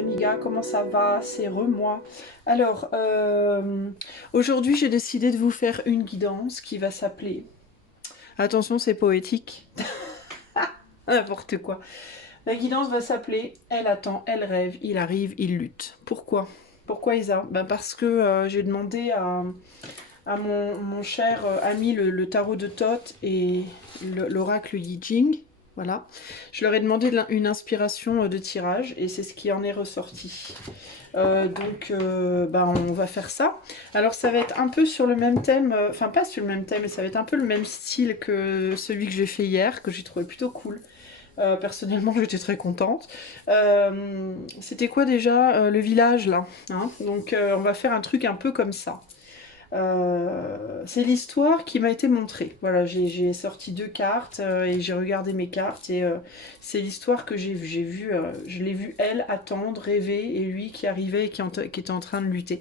amigas, comment ça va? C'est re-moi. Alors, aujourd'hui j'ai décidé de vous faire une guidance qui va s'appeler... Attention, c'est poétique. N'importe quoi. La guidance va s'appeler Elle attend, elle rêve, il arrive, il lutte. Pourquoi? Pourquoi Isa? Ben parce que j'ai demandé à mon cher ami le tarot de Thoth et l'oracle Yi Jing. Voilà. Je leur ai demandé une inspiration de tirage et c'est ce qui en est ressorti. Donc, on va faire ça. Alors, ça va être un peu sur le même thème, enfin pas sur le même thème, mais ça va être un peu le même style que celui que j'ai fait hier, que j'ai trouvé plutôt cool. Personnellement, j'étais très contente. C'était quoi déjà le village là, hein. Donc, on va faire un truc un peu comme ça. C'est l'histoire qui m'a été montrée. Voilà, j'ai sorti 2 cartes et j'ai regardé mes cartes et c'est l'histoire que j'ai vue. Je l'ai vu elle attendre, rêver et lui qui arrivait et qui était en train de lutter.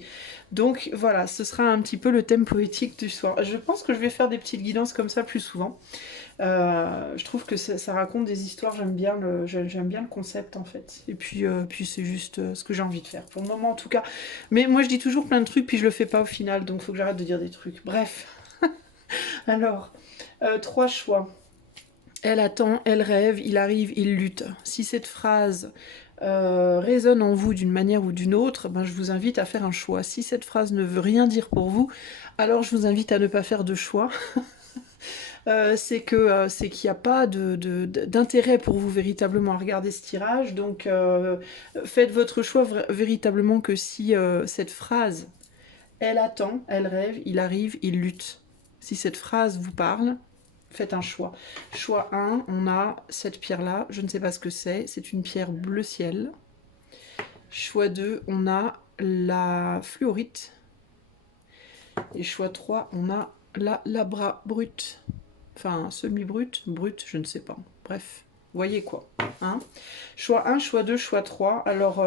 Donc voilà, ce sera un petit peu le thème poétique du soir. Je pense que je vais faire des petites guidances comme ça plus souvent. Je trouve que ça raconte des histoires, j'aime bien le concept en fait. Et puis c'est juste ce que j'ai envie de faire, pour le moment en tout cas. Mais moi je dis toujours plein de trucs, puis je le fais pas au final, donc faut que j'arrête de dire des trucs. Bref, alors, 3 choix. Elle attend, elle rêve, il arrive, il lutte. Si cette phrase résonne en vous d'une manière ou d'une autre, ben, je vous invite à faire un choix. Si cette phrase ne veut rien dire pour vous, alors je vous invite à ne pas faire de choix. C'est qu'il n'y a pas d'intérêt pour vous véritablement à regarder ce tirage. Donc faites votre choix véritablement que si cette phrase, elle attend, elle rêve, il arrive, il lutte. Si cette phrase vous parle, faites un choix. Choix 1, on a cette pierre-là, je ne sais pas ce que c'est une pierre bleu ciel. Choix 2, on a la fluorite. Et choix 3, on a la labra brute. Enfin, semi-brute, brute, je ne sais pas. Bref, voyez quoi. Hein, choix 1, choix 2, choix 3. Alors,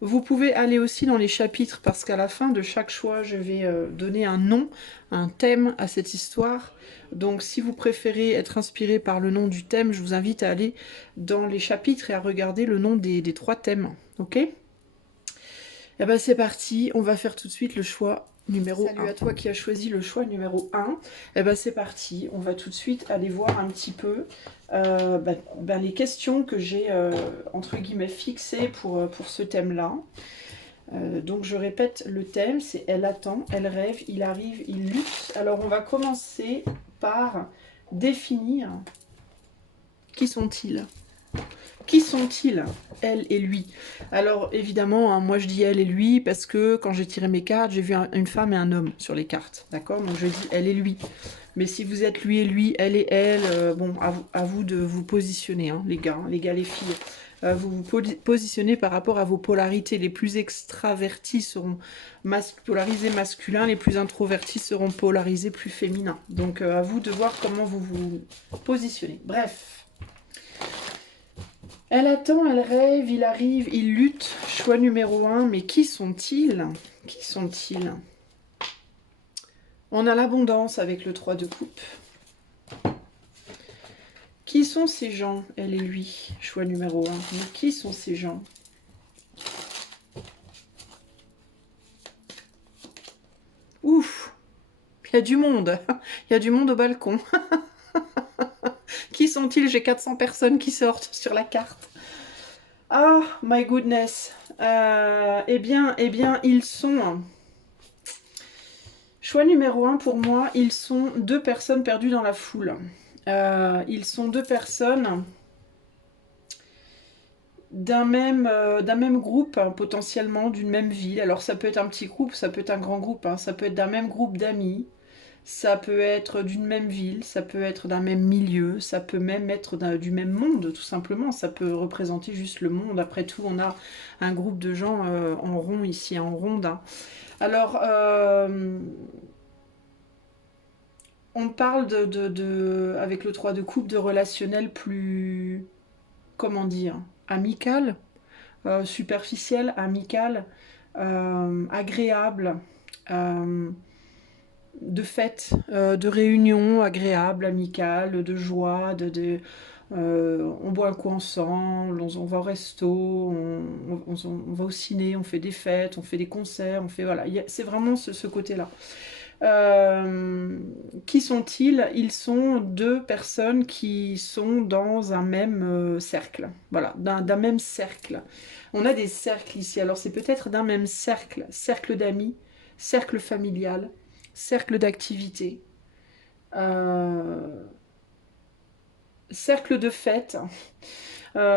vous pouvez aller aussi dans les chapitres parce qu'à la fin de chaque choix, je vais donner un nom, un thème à cette histoire. Donc, si vous préférez être inspiré par le nom du thème, je vous invite à aller dans les chapitres et à regarder le nom des 3 thèmes. Ok? Eh ben c'est parti, on va faire tout de suite le choix numéro 1. Salut à toi qui as choisi le choix numéro 1. Eh ben c'est parti, on va tout de suite aller voir un petit peu les questions que j'ai entre guillemets fixées pour ce thème-là. Donc je répète le thème, c'est elle attend, elle rêve, il arrive, il lutte. Alors on va commencer par définir qui sont-ils. Qui sont-ils, elle et lui? Alors évidemment, hein, moi je dis elle et lui parce que quand j'ai tiré mes cartes, j'ai vu une femme et un homme sur les cartes, d'accord? Donc je dis elle et lui. Mais si vous êtes lui et lui, elle et elle, bon, à vous de vous positionner, hein, les gars, les filles. Vous vous positionnez par rapport à vos polarités. Les plus extravertis seront polarisés masculins, les plus introvertis seront polarisés plus féminins. Donc à vous de voir comment vous vous positionnez. Bref. Elle attend, elle rêve, il arrive, il lutte. Choix numéro 1, mais qui sont-ils? Qui sont-ils? On a l'abondance avec le 3 de coupe. Qui sont ces gens, elle et lui? Choix numéro 1. Mais qui sont ces gens? Ouf! Il y a du monde. Il y a du monde au balcon. Qui sont-ils? J'ai 400 personnes qui sortent sur la carte. Ah, my goodness. Eh bien, ils sont... Choix numéro 1 pour moi, ils sont 2 personnes perdues dans la foule. Ils sont 2 personnes d'un même groupe, hein, potentiellement, d'une même ville. Alors ça peut être un petit groupe, ça peut être un grand groupe, hein, ça peut être d'un même groupe d'amis, ça peut être d'une même ville, ça peut être d'un même milieu, ça peut même être du même monde, tout simplement. Ça peut représenter juste le monde. Après tout, on a un groupe de gens en rond ici, en ronde. Hein. Alors... on parle avec le 3 de coupe, de relationnel plus, comment dire, amical, superficiel, amical, agréable, euh, de fête, de réunion agréable, amicale, de joie, On boit un coup ensemble, on va au resto, on va au ciné, on fait des fêtes, on fait des concerts, on fait voilà, c'est vraiment ce côté-là. Euh, qui sont-ils? Ils sont deux personnes qui sont dans un même cercle. Voilà, d'un même cercle. On a des cercles ici. Alors c'est peut-être d'un même cercle. Cercle d'amis, cercle familial, cercle d'activité, euh, cercle de fête,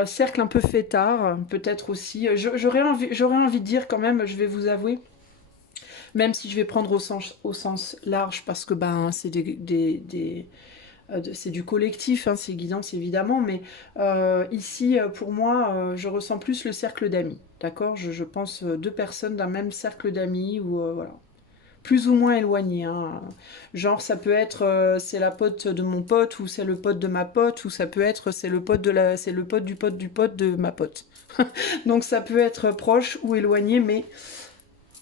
cercle un peu fêtard, peut-être aussi. J'aurais envie de dire quand même, je vais vous avouer, même si je vais prendre au sens large, parce que ben, c'est c'est du collectif, hein, c'est guidance évidemment, mais ici, pour moi, je ressens plus le cercle d'amis, d'accord, je pense deux personnes d'un même cercle d'amis, ou voilà, plus ou moins éloignées, hein. Genre ça peut être c'est la pote de mon pote, ou c'est le pote de ma pote, ou ça peut être c'est le pote du pote de ma pote. Donc ça peut être proche ou éloigné, mais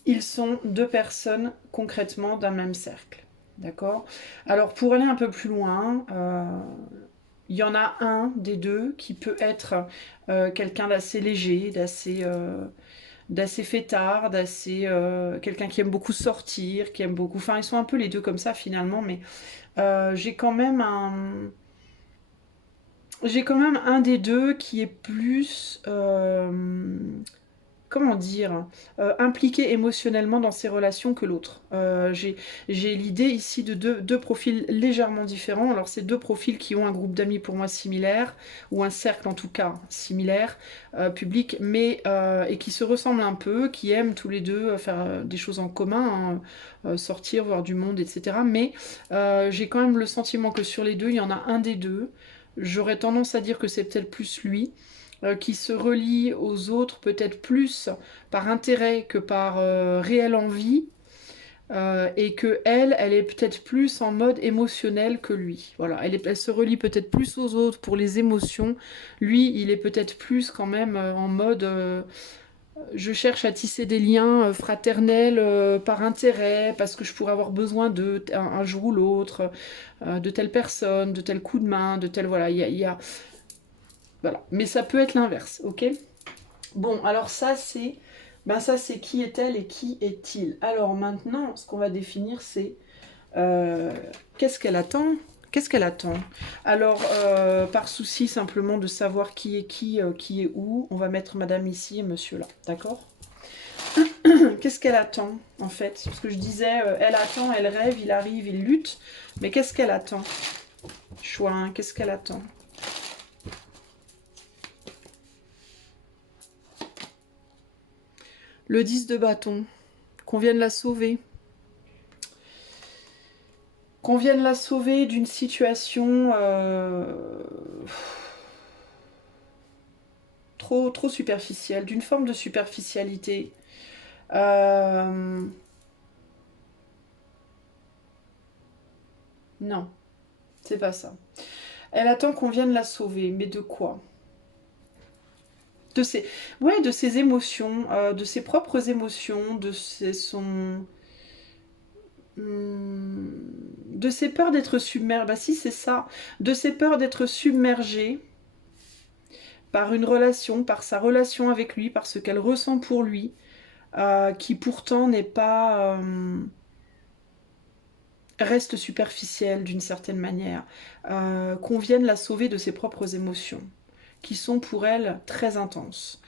ils sont deux personnes concrètement d'un même cercle. D'accord. Alors pour aller un peu plus loin, il y en a un des deux qui peut être quelqu'un d'assez léger, d'assez fêtard, quelqu'un qui aime beaucoup sortir, qui aime beaucoup. Enfin, ils sont un peu les deux comme ça finalement, mais j'ai quand même un des deux qui est plus comment dire, impliqué émotionnellement dans ses relations que l'autre. J'ai l'idée ici de deux profils légèrement différents. Alors c'est deux profils qui ont un groupe d'amis pour moi similaire, ou un cercle en tout cas similaire, public, mais et qui se ressemblent un peu, qui aiment tous les deux faire des choses en commun, hein, sortir, voir du monde, etc. Mais j'ai quand même le sentiment que sur les deux, il y en a un des deux. J'aurais tendance à dire que c'est peut-être plus lui, qui se relie aux autres peut-être plus par intérêt que par réelle envie, et que elle est peut-être plus en mode émotionnel que lui. Voilà, elle se relie peut-être plus aux autres pour les émotions. Lui, il est peut-être plus quand même en mode je cherche à tisser des liens fraternels par intérêt, parce que je pourrais avoir besoin de un jour ou l'autre, de telle personne, de tel coup de main, de tel voilà. Il y a voilà. Mais ça peut être l'inverse, ok? Bon, alors ça c'est qui est-elle et qui est-il. Alors maintenant, ce qu'on va définir, c'est euh, qu'est-ce qu'elle attend. Qu'est-ce qu'elle attend? Alors, par souci simplement de savoir qui est où, on va mettre madame ici et monsieur là, d'accord? Qu'est-ce qu'elle attend, en fait? Parce que je disais, elle attend, elle rêve, il arrive, il lutte, mais qu'est-ce qu'elle attend? Choix 1, qu'est-ce qu'elle attend? Le 10 de bâton, qu'on vienne la sauver. Qu'on vienne la sauver d'une situation trop superficielle, d'une forme de superficialité. Euh, non, c'est pas ça. Elle attend qu'on vienne la sauver, mais de quoi? De ses, ouais, de ses émotions, de ses propres émotions, de ses peurs d'être submergée. Bah si, c'est ça. De ses peurs d'être submergée par une relation, par sa relation avec lui, par ce qu'elle ressent pour lui, qui pourtant n'est pas reste superficielle d'une certaine manière, qu'on vienne la sauver de ses propres émotions, qui sont pour elle très intenses,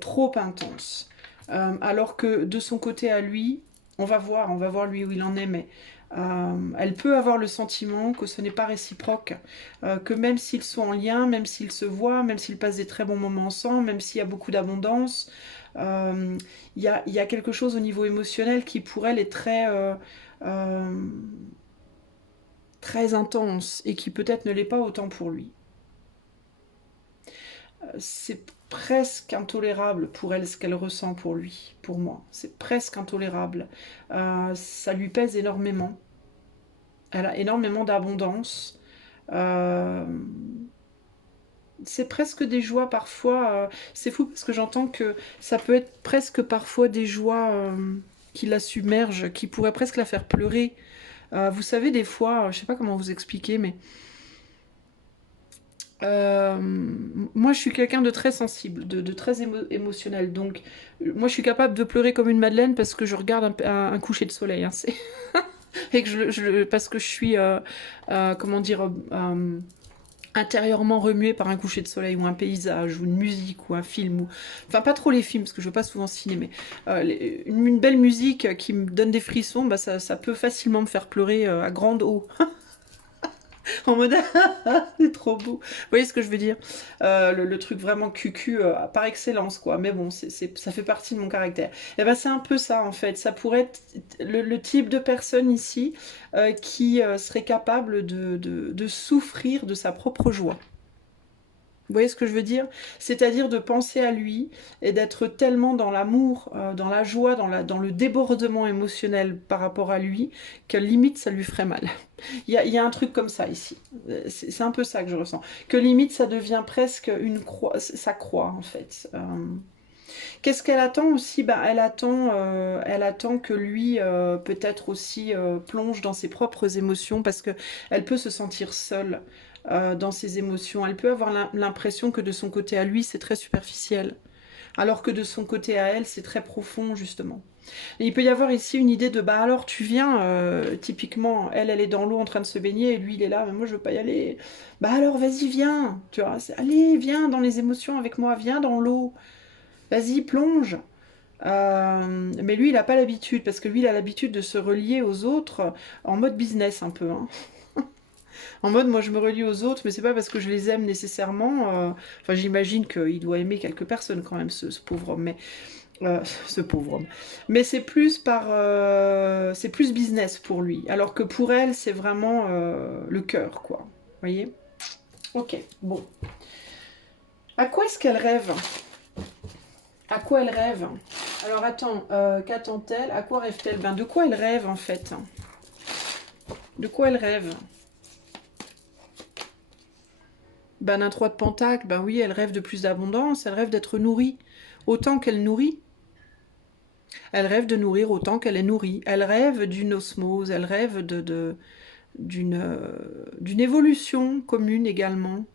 trop intenses. Alors que de son côté à lui, on va voir lui où il en est, mais elle peut avoir le sentiment que ce n'est pas réciproque, que même s'ils sont en lien, même s'ils se voient, même s'ils passent des très bons moments ensemble, même s'il y a beaucoup d'abondance, il y a quelque chose au niveau émotionnel qui pour elle est euh, très intense, et qui peut-être ne l'est pas autant pour lui. C'est presque intolérable pour elle ce qu'elle ressent pour lui, pour moi. C'est presque intolérable. Ça lui pèse énormément. Elle a énormément d'abondance. Euh, c'est presque des joies parfois. C'est fou parce que j'entends que ça peut être presque parfois des joies qui la submergent, qui pourraient presque la faire pleurer. Vous savez, des fois, je sais pas comment vous expliquer, mais Euh, Moi, je suis quelqu'un de très sensible, de très émotionnel. Donc, moi, je suis capable de pleurer comme une madeleine parce que je regarde un coucher de soleil. Hein, et que parce que je suis, comment dire, intérieurement remuée par un coucher de soleil ou un paysage ou une musique ou un film. Enfin, pas trop les films parce que je veux pas souvent ciné, mais une belle musique qui me donne des frissons, bah, ça peut facilement me faire pleurer à grande eau. En mode c'est trop beau. Vous voyez ce que je veux dire? Le truc vraiment cucu par excellence, quoi. Mais bon, ça fait partie de mon caractère. Et ben c'est un peu ça en fait. Ça pourrait être le type de personne ici qui serait capable de souffrir de sa propre joie. Vous voyez ce que je veux dire? C'est-à-dire de penser à lui et d'être tellement dans l'amour, dans la joie, dans le débordement émotionnel par rapport à lui, que limite ça lui ferait mal. Il y a un truc comme ça ici. C'est un peu ça que je ressens. Que limite ça devient presque une croix, sa croix en fait. Qu'est-ce qu'elle attend aussi? Bah, elle attend que lui peut-être aussi plonge dans ses propres émotions parce que elle peut se sentir seule dans ses émotions. Elle peut avoir l'impression que de son côté à lui c'est très superficiel, alors que de son côté à elle c'est très profond justement. Et il peut y avoir ici une idée de bah alors tu viens, typiquement elle est dans l'eau en train de se baigner et lui il est là mais moi je veux pas y aller. Bah alors vas-y viens, tu vois, allez viens dans les émotions avec moi, viens dans l'eau, vas-y plonge. Mais lui, il n'a pas l'habitude, parce que lui, il a l'habitude de se relier aux autres en mode business un peu. Hein. En mode, moi, je me relie aux autres, mais c'est pas parce que je les aime nécessairement. Enfin, j'imagine qu'il doit aimer quelques personnes quand même, ce pauvre homme. Mais ce pauvre homme. Mais c'est plus c'est plus business pour lui, alors que pour elle, c'est vraiment le cœur, quoi. Vous voyez? Ok, bon. À quoi est-ce qu'elle rêve? À quoi elle rêve? Alors attends, qu'attend-elle? À quoi rêve-t-elle? Ben de quoi elle rêve en fait? De quoi elle rêve? Ben d'un 3 de pentacle, ben oui, elle rêve de plus d'abondance, elle rêve d'être nourrie. Autant qu'elle nourrit, elle rêve de nourrir autant qu'elle est nourrie. Elle rêve d'une osmose, elle rêve d'une évolution commune également,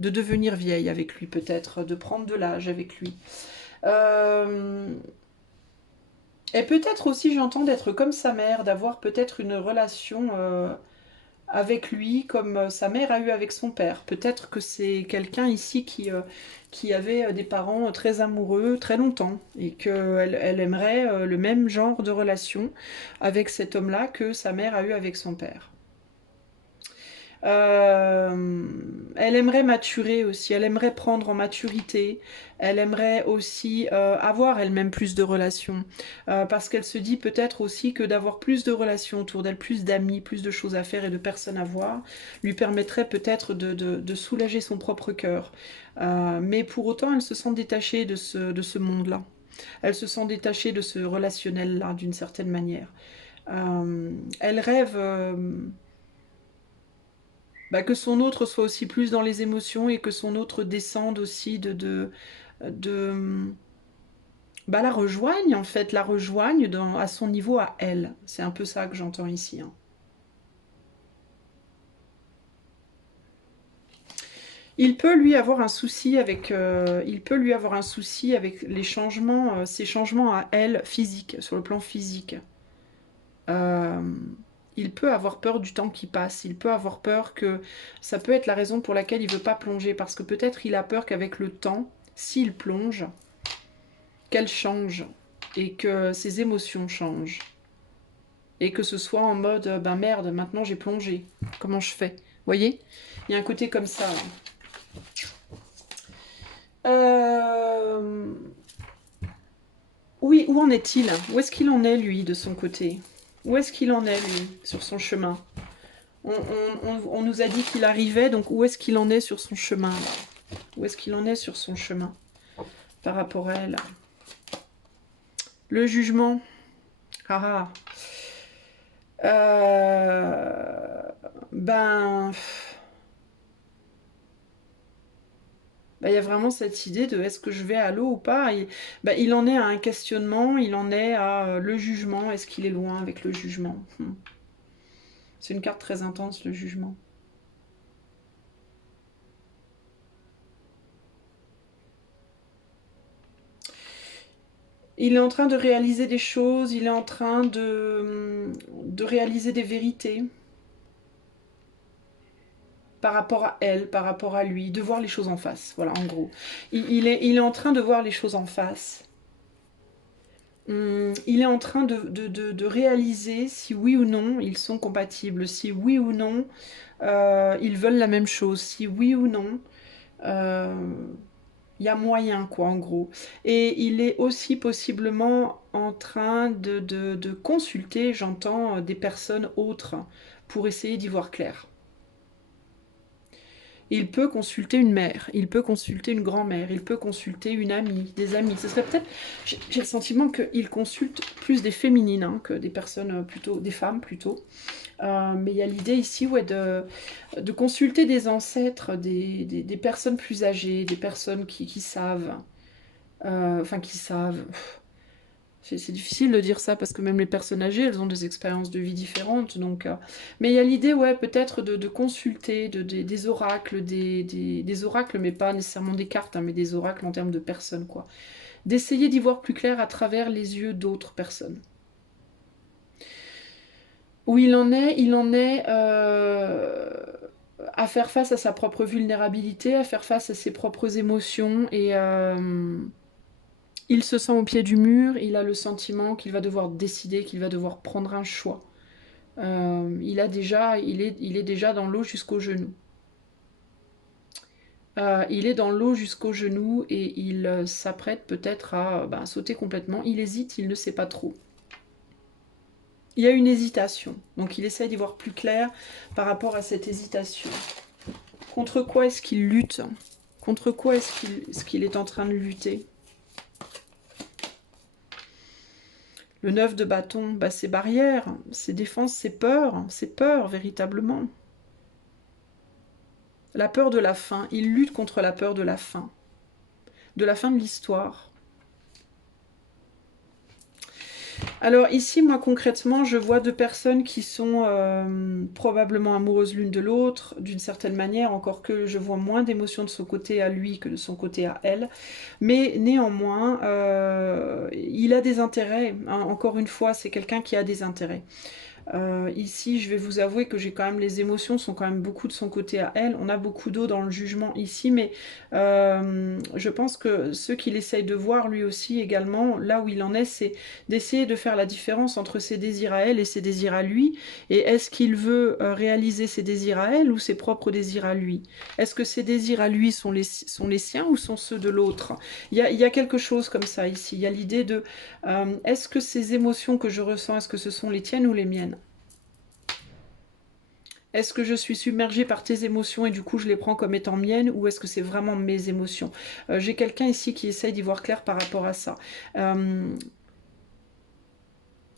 de devenir vieille avec lui peut-être, de prendre de l'âge avec lui. Euh, et peut-être aussi, j'entends d'être comme sa mère, d'avoir peut-être une relation avec lui comme sa mère a eu avec son père. Peut-être que c'est quelqu'un ici qui avait des parents très amoureux très longtemps et qu'elle aimerait le même genre de relation avec cet homme-là que sa mère a eu avec son père. Elle aimerait maturer aussi, elle aimerait prendre en maturité, elle aimerait aussi avoir elle-même plus de relations, parce qu'elle se dit peut-être aussi que d'avoir plus de relations autour d'elle, plus d'amis, plus de choses à faire et de personnes à voir, lui permettrait peut-être de soulager son propre cœur. Mais pour autant, elle se sent détachée de ce monde-là. Elle se sent détachée de ce relationnel-là d'une certaine manière. Elle rêve bah, que son autre soit aussi plus dans les émotions et que son autre descende aussi de bah, la rejoigne en fait, la rejoigne à son niveau à elle. C'est un peu ça que j'entends ici. Hein. Il peut lui avoir un souci avec les changements, ces changements à elle physiques, sur le plan physique. Euh, il peut avoir peur du temps qui passe, il peut avoir peur que ça peut être la raison pour laquelle il veut pas plonger, parce que peut-être il a peur qu'avec le temps, s'il plonge, qu'elle change et que ses émotions changent. Et que ce soit en mode, ben merde, maintenant j'ai plongé, comment je fais? Vous voyez? Il y a un côté comme ça. Euh... Oui, où en est-il? Où est-ce qu'il en est, lui, de son côté? Où est-ce qu'il en est, lui, sur son chemin? On nous a dit qu'il arrivait, donc où est-ce qu'il en est sur son chemin là? Où est-ce qu'il en est sur son chemin par rapport à elle? Le jugement. Ah ah. Ben, ben, il y a vraiment cette idée de est-ce que je vais à l'eau ou pas. Ben, il en est à un questionnement, il en est à le jugement. Est-ce qu'il est loin avec le jugement? C'est une carte très intense, le jugement. Il est en train de réaliser des choses, il est en train de réaliser des vérités par rapport à elle, par rapport à lui, de voir les choses en face. Voilà, en gros. Il est en train de voir les choses en face. Il est en train de réaliser si oui ou non ils sont compatibles, si oui ou non ils veulent la même chose, si oui ou non euh, il y a moyen, quoi, en gros. Et il est aussi possiblement en train de consulter, j'entends, des personnes autres pour essayer d'y voir clair. Il peut consulter une mère, il peut consulter une grand-mère, il peut consulter une amie, des amis. Ce serait peut-être... J'ai le sentiment qu'il consulte plus des féminines hein, que des personnes plutôt... des femmes plutôt. Mais il y a l'idée ici ouais, de consulter des ancêtres, des personnes plus âgées, des personnes qui savent. Enfin, qui savent. C'est difficile de dire ça parce que même les personnes âgées, elles ont des expériences de vie différentes. Mais il y a l'idée, ouais, peut-être de consulter des oracles, des oracles, mais pas nécessairement des cartes, hein, mais des oracles en termes de personnes, quoi. D'essayer d'y voir plus clair à travers les yeux d'autres personnes. Où il en est à faire face à sa propre vulnérabilité, à faire face à ses propres émotions et il se sent au pied du mur, il a le sentiment qu'il va devoir décider, qu'il va devoir prendre un choix. Il est déjà dans l'eau jusqu'aux genoux. Il est dans l'eau jusqu'aux genoux et il s'apprête peut-être à sauter complètement. Il hésite, il ne sait pas trop. Il y a une hésitation, donc il essaie d'y voir plus clair par rapport à cette hésitation. Contre quoi est-ce qu'il lutte? Contre quoi est-ce qu'il est en train de lutter? Le 9 de bâton, c'est barrières, c'est défense, c'est peur véritablement. La peur de la fin, il lutte contre la peur de la fin de l'histoire. Alors ici, moi concrètement, je vois deux personnes qui sont probablement amoureuses l'une de l'autre, d'une certaine manière, encore que je vois moins d'émotions de son côté à lui que de son côté à elle. Mais néanmoins, il a des intérêts. Hein. Encore une fois, c'est quelqu'un qui a des intérêts. Ici, je vais vous avouer que j'ai quand même les émotions sont quand même beaucoup de son côté à elle. On a beaucoup d'eau dans le jugement ici, mais je pense que ce qu'il essaye de voir lui aussi également, là où il en est, c'est d'essayer de faire la différence entre ses désirs à elle et ses désirs à lui. Et est-ce qu'il veut réaliser ses désirs à elle ou ses propres désirs à lui? Est-ce que ses désirs à lui sont les siens ou sont ceux de l'autre? Il y a quelque chose comme ça ici. Il y a l'idée de est-ce que ces émotions que je ressens, est-ce que ce sont les tiennes ou les miennes? Est-ce que je suis submergée par tes émotions et du coup je les prends comme étant miennes ou est-ce que c'est vraiment mes émotions? J'ai quelqu'un ici qui essaye d'y voir clair par rapport à ça. Il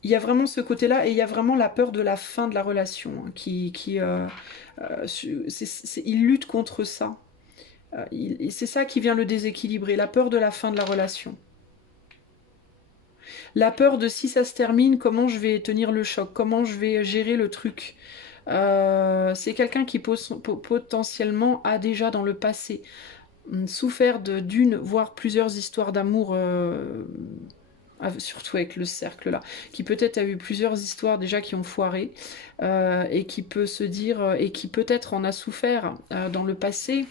y a vraiment ce côté-là et il y a vraiment la peur de la fin de la relation hein, il lutte contre ça. C'est ça qui vient le déséquilibrer, la peur de la fin de la relation. La peur de si ça se termine, comment je vais tenir le choc, comment je vais gérer le truc. C'est quelqu'un qui potentiellement a déjà dans le passé souffert d'une, voire plusieurs histoires d'amour, surtout avec le cercle là, qui peut-être a eu plusieurs histoires déjà qui ont foiré, et qui peut se dire, et qui peut-être en a souffert dans le passé,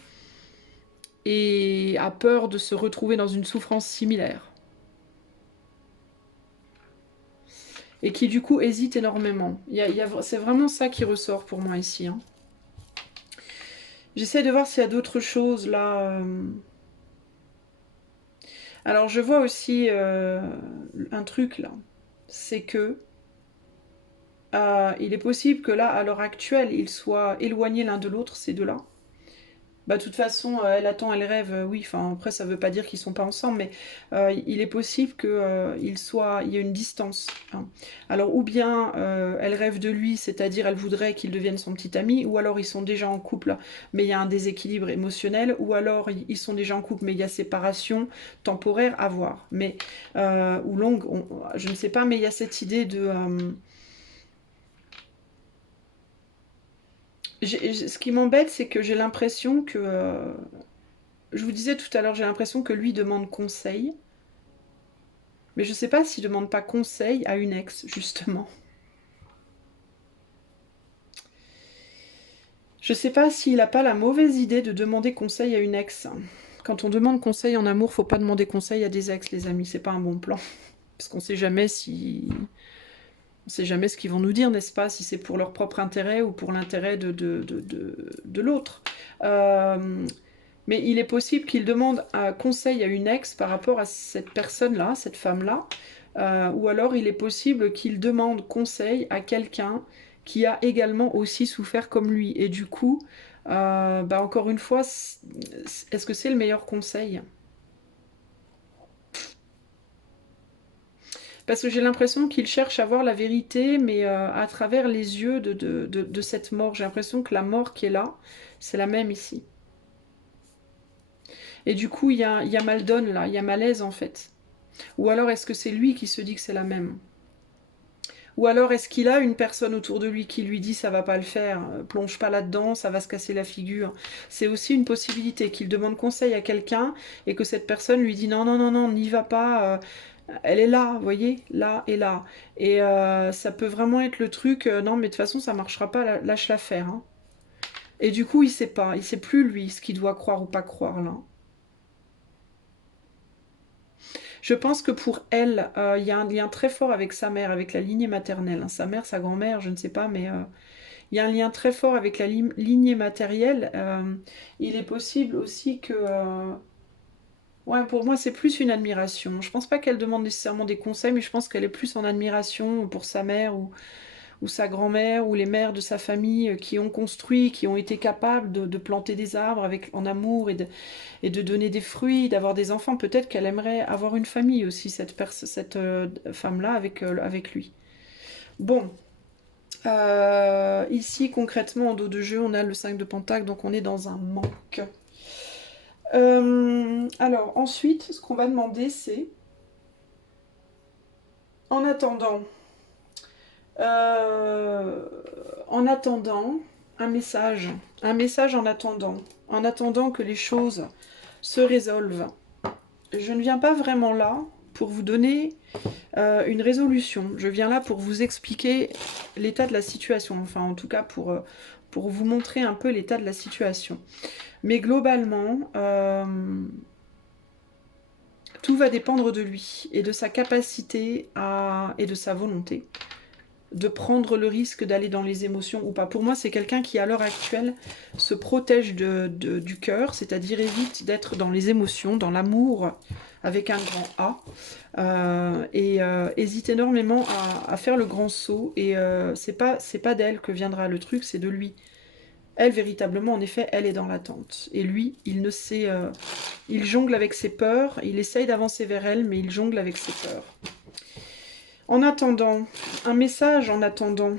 et a peur de se retrouver dans une souffrance similaire. Et qui du coup hésite énormément. C'est vraiment ça qui ressort pour moi ici. Hein. J'essaie de voir s'il y a d'autres choses là. Alors je vois aussi un truc là. C'est que il est possible que là, à l'heure actuelle, ils soient éloignés l'un de l'autre, ces deux-là. Bah, de toute façon, elle attend, elle rêve, oui, enfin, après, ça veut pas dire qu'ils sont pas ensemble, mais il est possible qu'il il y ait une distance. Hein. Alors, ou bien elle rêve de lui, c'est-à-dire elle voudrait qu'il devienne son petit ami, ou alors ils sont déjà en couple, mais il y a un déséquilibre émotionnel, ou alors ils sont déjà en couple, mais il y a séparation temporaire à voir, mais, ou longue, je ne sais pas, mais il y a cette idée de... ce qui m'embête, c'est que j'ai l'impression que... je vous disais tout à l'heure, j'ai l'impression que lui demande conseil. Mais je ne sais pas s'il ne demande pas conseil à une ex, justement. Je ne sais pas s'il n'a pas la mauvaise idée de demander conseil à une ex. Quand on demande conseil en amour, faut pas demander conseil à des ex, les amis. C'est pas un bon plan. Parce qu'on sait jamais si... On sait jamais ce qu'ils vont nous dire, n'est-ce pas? Si c'est pour leur propre intérêt ou pour l'intérêt de l'autre. Mais il est possible qu'il demande un conseil à une ex par rapport à cette personne-là, cette femme-là. Ou alors il est possible qu'il demande conseil à quelqu'un qui a également aussi souffert comme lui. Et du coup, bah encore une fois, est-ce que c'est le meilleur conseil? Parce que j'ai l'impression qu'il cherche à voir la vérité, mais à travers les yeux de cette mort. J'ai l'impression que la mort qui est là, c'est la même ici. Et du coup, il y a mal donne là, il y a malaise en fait. Ou alors est-ce que c'est lui qui se dit que c'est la même? Ou alors est-ce qu'il a une personne autour de lui qui lui dit ça va pas le faire, plonge pas là-dedans, ça va se casser la figure. C'est aussi une possibilité qu'il demande conseil à quelqu'un et que cette personne lui dit non, non, non, non, n'y va pas, elle est là, vous voyez, là et là. Et ça peut vraiment être le truc, non mais de toute façon ça marchera pas, lâche l'affaire. Hein. Et du coup il sait pas, il sait plus lui ce qu'il doit croire ou pas croire là. Je pense que pour elle, il y a un lien très fort avec sa mère, avec la lignée maternelle. Hein. Sa mère, sa grand-mère, je ne sais pas, mais il y a un lien très fort avec la lignée matérielle. Il est possible aussi que... ouais, pour moi, c'est plus une admiration. Je pense pas qu'elle demande nécessairement des conseils, mais je pense qu'elle est plus en admiration pour sa mère ou sa grand-mère ou les mères de sa famille qui ont construit, qui ont été capables de planter des arbres avec, en amour et de donner des fruits, d'avoir des enfants. Peut-être qu'elle aimerait avoir une famille aussi, cette femme-là, avec lui. Bon, ici, concrètement, en dos de jeu, on a le 5 de Pentacle, donc on est dans un manque. Alors, ensuite, ce qu'on va demander, c'est, en attendant, euh, en attendant, un message en attendant que les choses se résolvent. Je ne viens pas vraiment là pour vous donner une résolution. Je viens là pour vous expliquer l'état de la situation, enfin en tout cas pour vous montrer un peu l'état de la situation. Mais globalement, tout va dépendre de lui et de sa capacité et de sa volonté de prendre le risque d'aller dans les émotions ou pas. Pour moi, c'est quelqu'un qui, à l'heure actuelle, se protège du cœur, c'est-à-dire évite d'être dans les émotions, dans l'amour, avec un grand A, et hésite énormément à faire le grand saut, et c'est pas d'elle que viendra le truc, c'est de lui. Elle, véritablement, en effet, elle est dans l'attente. Et lui, il ne sait... il jongle avec ses peurs, il essaye d'avancer vers elle, mais il jongle avec ses peurs. En attendant, un message en attendant.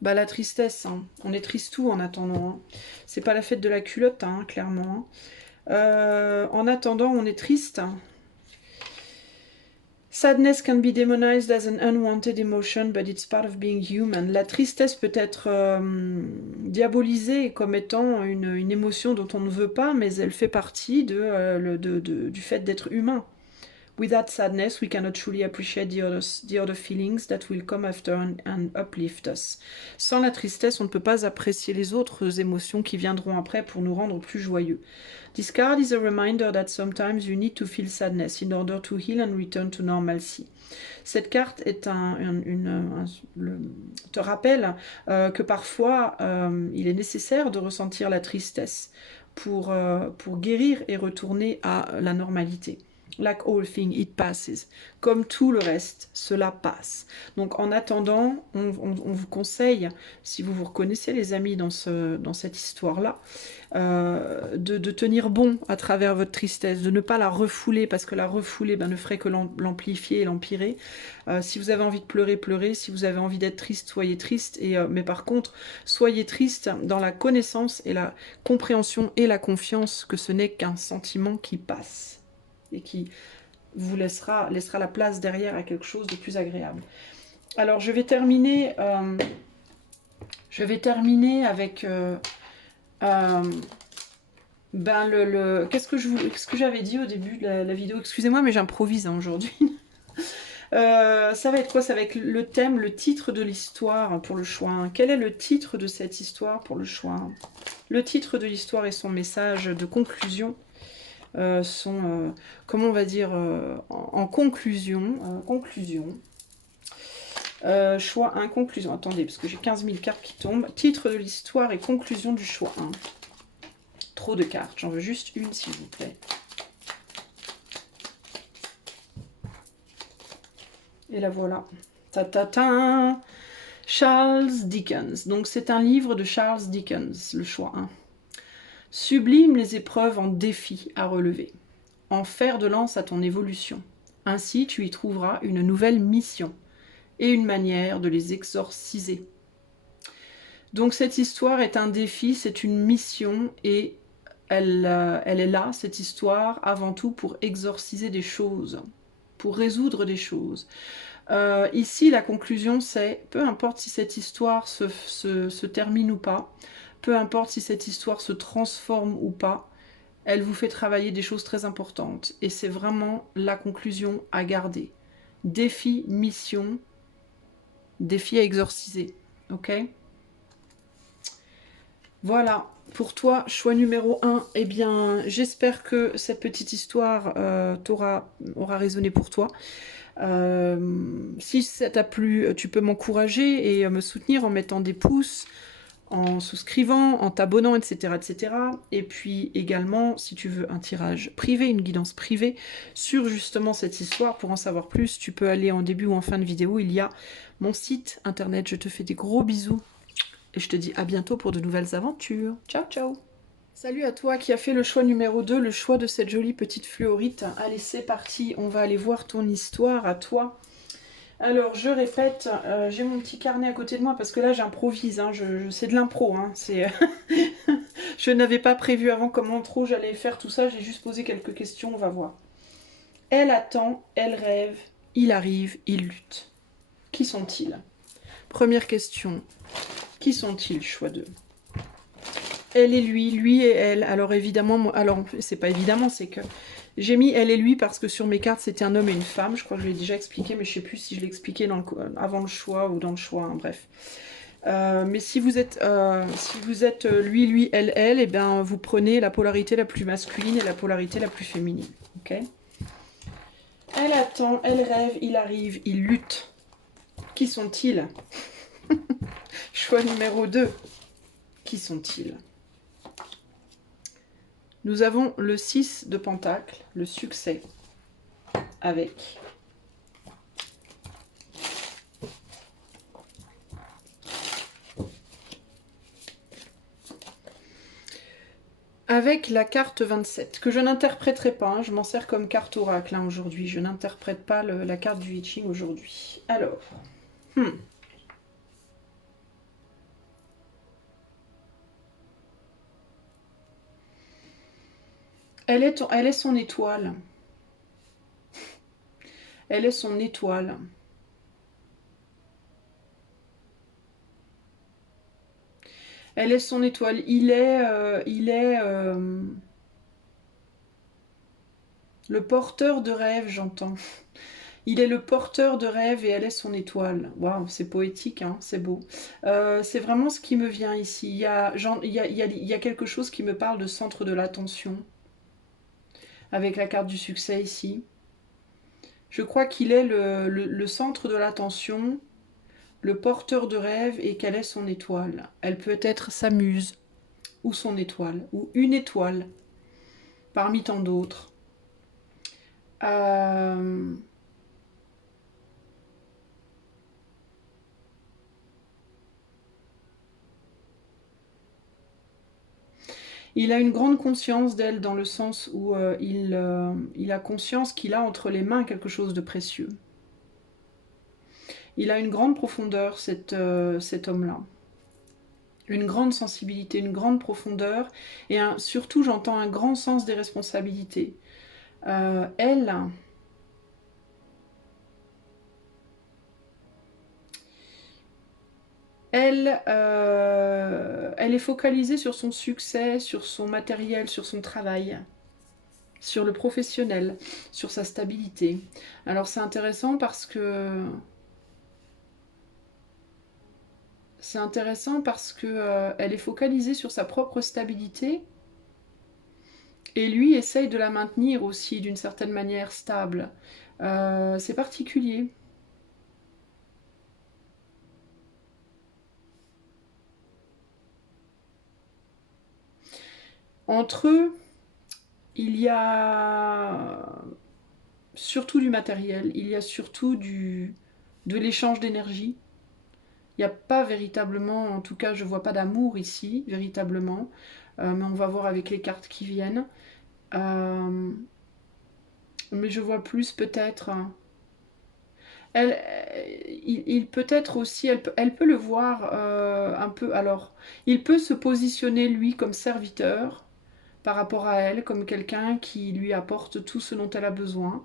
Bah la tristesse, hein. On est triste tout en attendant. Hein. C'est pas la fête de la culotte, hein, clairement. En attendant, on est triste. Sadness can be demonized as an unwanted emotion, but it's part of being human. La tristesse peut être diabolisée comme étant une émotion dont on ne veut pas, mais elle fait partie du fait d'être humain. Without sadness, we cannot truly appreciate the other feelings that will come after and uplift us. Sans la tristesse, on ne peut pas apprécier les autres émotions qui viendront après pour nous rendre plus joyeux. This card is a reminder that sometimes you need to feel sadness in order to heal and return to normalcy. Cette carte est te rappelle que parfois il est nécessaire de ressentir la tristesse pour guérir et retourner à la normalité. Like all things, it passes. Comme tout le reste, cela passe. Donc en attendant, on vous conseille, si vous vous reconnaissez les amis dans cette histoire-là, de tenir bon à travers votre tristesse, de ne pas la refouler, parce que la refouler ne ferait que l'amplifier et l'empirer. Si vous avez envie de pleurer, pleurez. Si vous avez envie d'être triste, soyez triste. Mais par contre, soyez triste dans la connaissance et la compréhension et la confiance que ce n'est qu'un sentiment qui passe et qui vous laissera la place derrière à quelque chose de plus agréable. Alors je vais terminer avec Ben qu'est-ce que qu'est-ce que j'avais dit au début de la vidéo? Excusez-moi, mais j'improvise hein, aujourd'hui. Ça va être quoi? Ça va être le thème, le titre de l'histoire pour le choix 1. Quel est le titre de cette histoire pour le choix 1? Le titre de l'histoire et son message de conclusion sont, comment on va dire, en conclusion. Choix 1, conclusion. Attendez, parce que j'ai 15 000 cartes qui tombent. Titre de l'histoire et conclusion du choix 1. Trop de cartes, j'en veux juste une s'il vous plaît. Et la voilà. Ta ta ta. Charles Dickens. Donc c'est un livre de Charles Dickens, le choix 1. Sublime les épreuves en défis à relever. En fer de lance à ton évolution. Ainsi tu y trouveras une nouvelle mission et une manière de les exorciser. Donc cette histoire est un défi, c'est une mission et elle est là, cette histoire, avant tout pour exorciser des choses, pour résoudre des choses. Ici, la conclusion, c'est, peu importe si cette histoire se termine ou pas, peu importe si cette histoire se transforme ou pas, elle vous fait travailler des choses très importantes. Et c'est vraiment la conclusion à garder. Défi, mission, défi à exorciser. Ok ? Voilà, pour toi, choix numéro 1, eh bien, j'espère que cette petite histoire aura résonné pour toi. Si ça t'a plu, tu peux m'encourager et me soutenir en mettant des pouces, en souscrivant, en t'abonnant, etc., etc. Et puis également, si tu veux un tirage privé, une guidance privée sur justement cette histoire, pour en savoir plus, tu peux aller en début ou en fin de vidéo, il y a mon site internet. Je te fais des gros bisous et je te dis à bientôt pour de nouvelles aventures. Ciao, ciao! Salut à toi qui as fait le choix numéro 2, le choix de cette jolie petite fluorite. Allez, c'est parti, on va aller voir ton histoire à toi. Alors, je répète, j'ai mon petit carnet à côté de moi parce que là, j'improvise, hein, c'est de l'impro. Hein, je n'avais pas prévu avant comment trop j'allais faire tout ça, j'ai juste posé quelques questions, on va voir. Elle attend, elle rêve, il arrive, il lutte. Qui sont-ils? Première question, qui sont-ils, choix 2? Elle et lui et elle. Alors évidemment, moi, alors c'est pas évidemment, c'est que j'ai mis elle et lui parce que sur mes cartes c'était un homme et une femme. Je crois que je l'ai déjà expliqué, mais je sais plus si je l'ai expliqué avant le choix ou dans le choix. Hein, bref. Mais si vous êtes, lui, elle, et bien vous prenez la polarité la plus masculine et la polarité la plus féminine. Ok. Elle attend, elle rêve, il arrive, il lutte. Qui sont-ils? Choix numéro 2. Qui sont-ils? Nous avons le 6 de Pentacle, le succès, avec la carte 27, que je n'interpréterai pas, hein, je m'en sers comme carte oracle hein, aujourd'hui, je n'interprète pas la carte du I Ching aujourd'hui. Alors, elle est son étoile. Elle est son étoile. Elle est son étoile. Il est le porteur de rêve, j'entends. Il est le porteur de rêve et elle est son étoile. Waouh, c'est poétique, hein, c'est beau. C'est vraiment ce qui me vient ici. Il y a quelque chose qui me parle de centre de l'attention, avec la carte du succès ici. Je crois qu'il est le centre de l'attention, le porteur de rêve et qu'elle est son étoile. Elle peut être sa muse, ou son étoile, ou une étoile, parmi tant d'autres. Il a une grande conscience d'elle dans le sens où il a conscience qu'il a entre les mains quelque chose de précieux. Il a une grande profondeur, cet homme-là. Une grande sensibilité, une grande profondeur, et surtout j'entends un grand sens des responsabilités. Elle elle est focalisée sur son succès, sur son matériel, sur son travail, sur le professionnel, sur sa stabilité. Alors c'est intéressant parce que elle est focalisée sur sa propre stabilité et lui essaye de la maintenir aussi d'une certaine manière stable. C'est particulier. Entre eux, il y a surtout du matériel, il y a surtout de l'échange d'énergie. Il n'y a pas véritablement, en tout cas je vois pas d'amour ici, véritablement, mais on va voir avec les cartes qui viennent. Euh, mais je vois plus peut-être... Elle, il peut être aussi, elle peut le voir un peu. Alors, il peut se positionner lui comme serviteur par rapport à elle, comme quelqu'un qui lui apporte tout ce dont elle a besoin.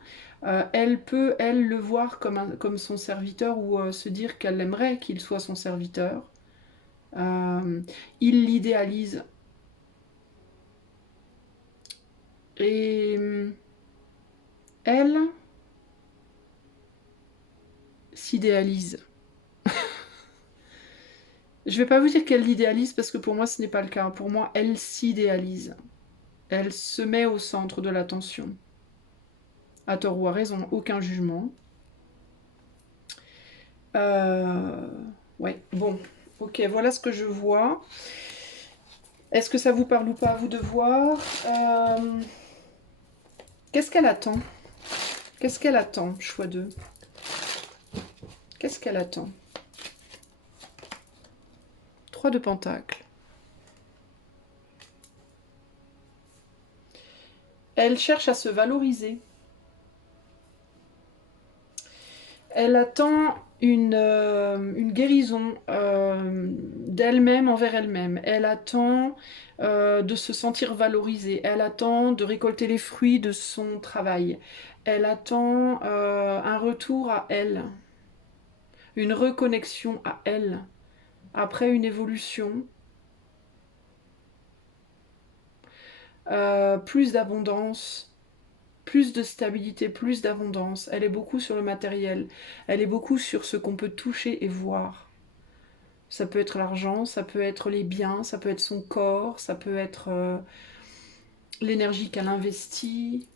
Elle peut, elle, le voir comme son serviteur ou se dire qu'elle aimerait qu'il soit son serviteur. Euh, il l'idéalise. Et elle s'idéalise. Je vais pas vous dire qu'elle l'idéalise parce que pour moi ce n'est pas le cas. Pour moi, elle s'idéalise. Elle se met au centre de l'attention. À tort ou à raison, aucun jugement. Euh... Ouais, bon. Ok, voilà ce que je vois. Est-ce que ça vous parle ou pas à vous de voir Qu'est-ce qu'elle attend? Qu'est-ce qu'elle attend, choix 2? Qu'est-ce qu'elle attend? 3 de pentacles. Elle cherche à se valoriser. Elle attend une guérison d'elle-même envers elle-même. Elle attend de se sentir valorisée. Elle attend de récolter les fruits de son travail. Elle attend un retour à elle, une reconnexion à elle, après une évolution, plus d'abondance, plus de stabilité, plus d'abondance. Elle est beaucoup sur le matériel. Elle est beaucoup sur ce qu'on peut toucher et voir. Ça peut être l'argent, ça peut être les biens, ça peut être son corps, ça peut être l'énergie qu'elle investit,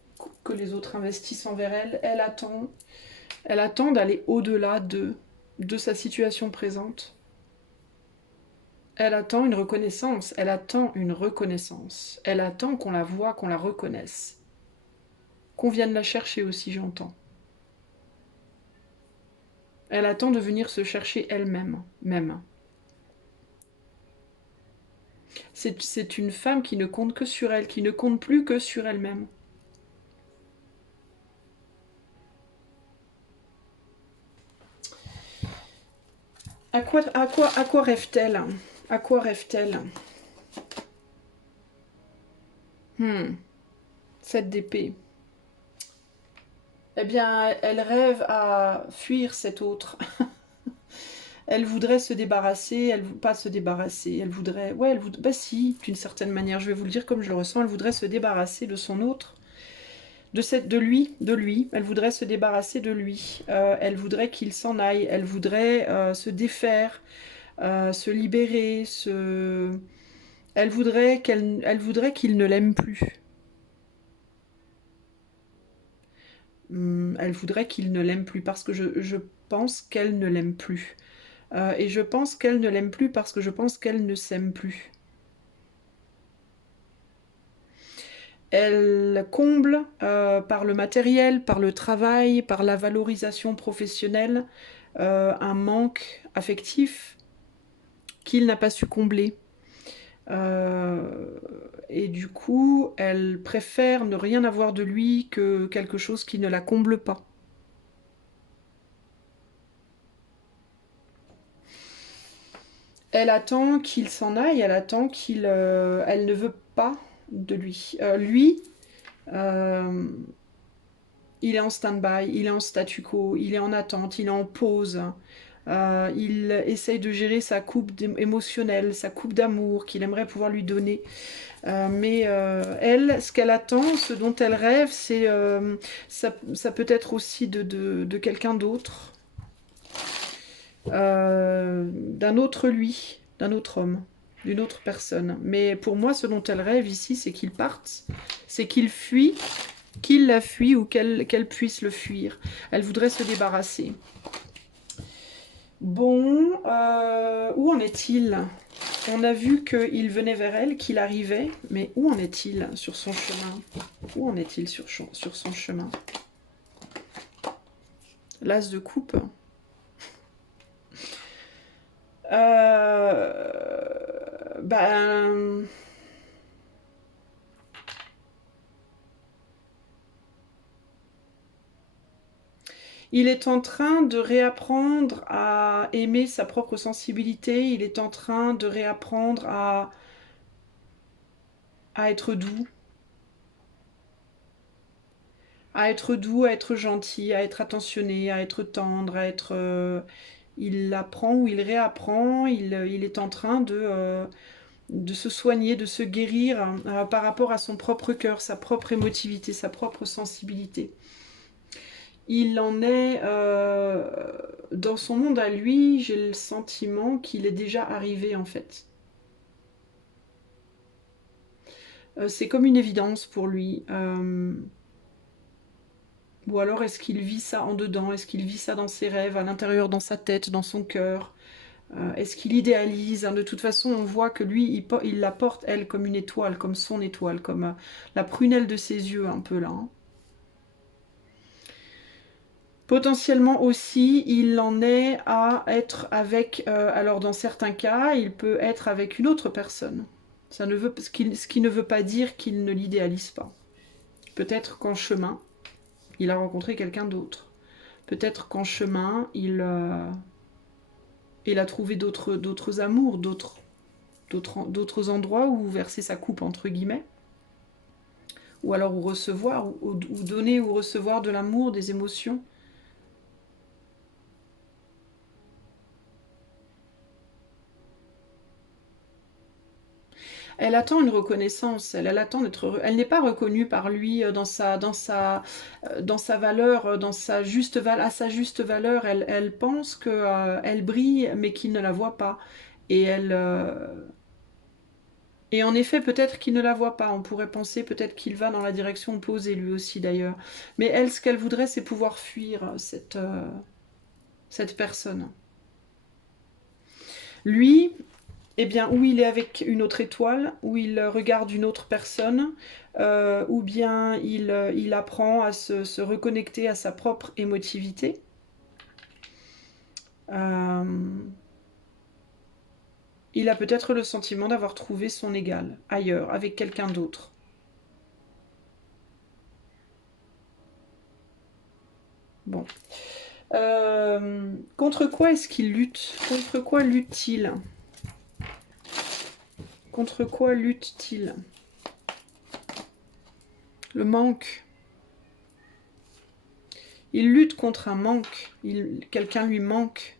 que les autres investissent envers elle. Elle attend d'aller au-delà de sa situation présente. Elle attend une reconnaissance, elle attend une reconnaissance. Elle attend qu'on la voie, qu'on la reconnaisse. Qu'on vienne la chercher aussi, j'entends. Elle attend de venir se chercher elle-même, même. C'est une femme qui ne compte que sur elle, qui ne compte plus que sur elle-même. À quoi rêve-t-elle? À quoi rêve-t-elle? 7 d'épée. Eh bien, elle rêve à fuir cet autre. Elle voudrait se débarrasser, pas se débarrasser, elle voudrait... Ouais, elle voudrait... Bah si, d'une certaine manière, je vais vous le dire comme je le ressens, elle voudrait se débarrasser de son autre, de lui. Elle voudrait se débarrasser de lui. Elle voudrait qu'il s'en aille, elle voudrait se défaire, se libérer, Elle voudrait qu'il ne l'aime plus. Elle voudrait qu'il ne l'aime plus parce que je pense qu'elle ne l'aime plus. Et je pense qu'elle ne l'aime plus parce que je pense qu'elle ne s'aime plus. Elle comble par le matériel, par le travail, par la valorisation professionnelle, un manque affectif qu'il n'a pas su combler. Et du coup, elle préfère ne rien avoir de lui que quelque chose qui ne la comble pas. Elle attend qu'il s'en aille, elle attend elle ne veut pas de lui. Lui, euh, il est en stand-by, il est en statu quo, il est en attente, il est en pause. Il essaye de gérer sa coupe émotionnelle, sa coupe d'amour qu'il aimerait pouvoir lui donner. Mais elle, ce qu'elle attend, ce dont elle rêve, c'est ça peut être aussi de quelqu'un d'autre, d'un autre lui, d'un autre homme, d'une autre personne. Mais pour moi, ce dont elle rêve ici, c'est qu'il parte, c'est qu'il fuit, qu'il la fuit ou qu'elle puisse le fuir. Elle voudrait se débarrasser. Bon, où en est-il? On a vu qu'il venait vers elle, qu'il arrivait, mais où en est-il sur son chemin? Où en est-il sur son chemin? L'as de coupe. Ben... Il est en train de réapprendre à aimer sa propre sensibilité, il est en train de réapprendre à être doux, à être doux, à être gentil, à être attentionné, à être tendre, à être... il apprend ou il réapprend, il est en train de se soigner, de se guérir par rapport à son propre cœur, sa propre émotivité, sa propre sensibilité. Il en est dans son monde à lui, j'ai le sentiment qu'il est déjà arrivé en fait. C'est comme une évidence pour lui. Ou alors est-ce qu'il vit ça en dedans? Est-ce qu'il vit ça dans ses rêves, à l'intérieur, dans sa tête, dans son cœur? Est-ce qu'il idéalise? De toute façon, on voit que lui, il la porte, elle, comme une étoile, comme son étoile, comme la prunelle de ses yeux, un peu là. Hein. Potentiellement aussi, il en est à être avec, alors dans certains cas, il peut être avec une autre personne. Ça ne veut, ce qui ne veut pas dire qu'il ne l'idéalise pas. Peut-être qu'en chemin, il a rencontré quelqu'un d'autre. Peut-être qu'en chemin, il a trouvé d'autres amours, d'autres endroits où verser sa coupe, entre guillemets. Ou alors où recevoir, ou donner ou recevoir de l'amour, des émotions. Elle attend une reconnaissance, elle attend d'être... Elle n'est pas reconnue par lui dans sa valeur, à sa juste valeur. Elle pense qu'elle brille, mais qu'il ne la voit pas. Et et en effet, peut-être qu'il ne la voit pas. On pourrait penser peut-être qu'il va dans la direction opposée, lui aussi d'ailleurs. Mais elle, ce qu'elle voudrait, c'est pouvoir fuir cette personne. Lui, eh bien, ou il est avec une autre étoile, ou il regarde une autre personne, ou bien il apprend à se reconnecter à sa propre émotivité. Il a peut-être le sentiment d'avoir trouvé son égal ailleurs, avec quelqu'un d'autre. Bon. Contre quoi est-ce qu'il lutte? Contre quoi lutte-t-il? Contre quoi lutte-t-il? Le manque. Il lutte contre un manque. Quelqu'un lui manque.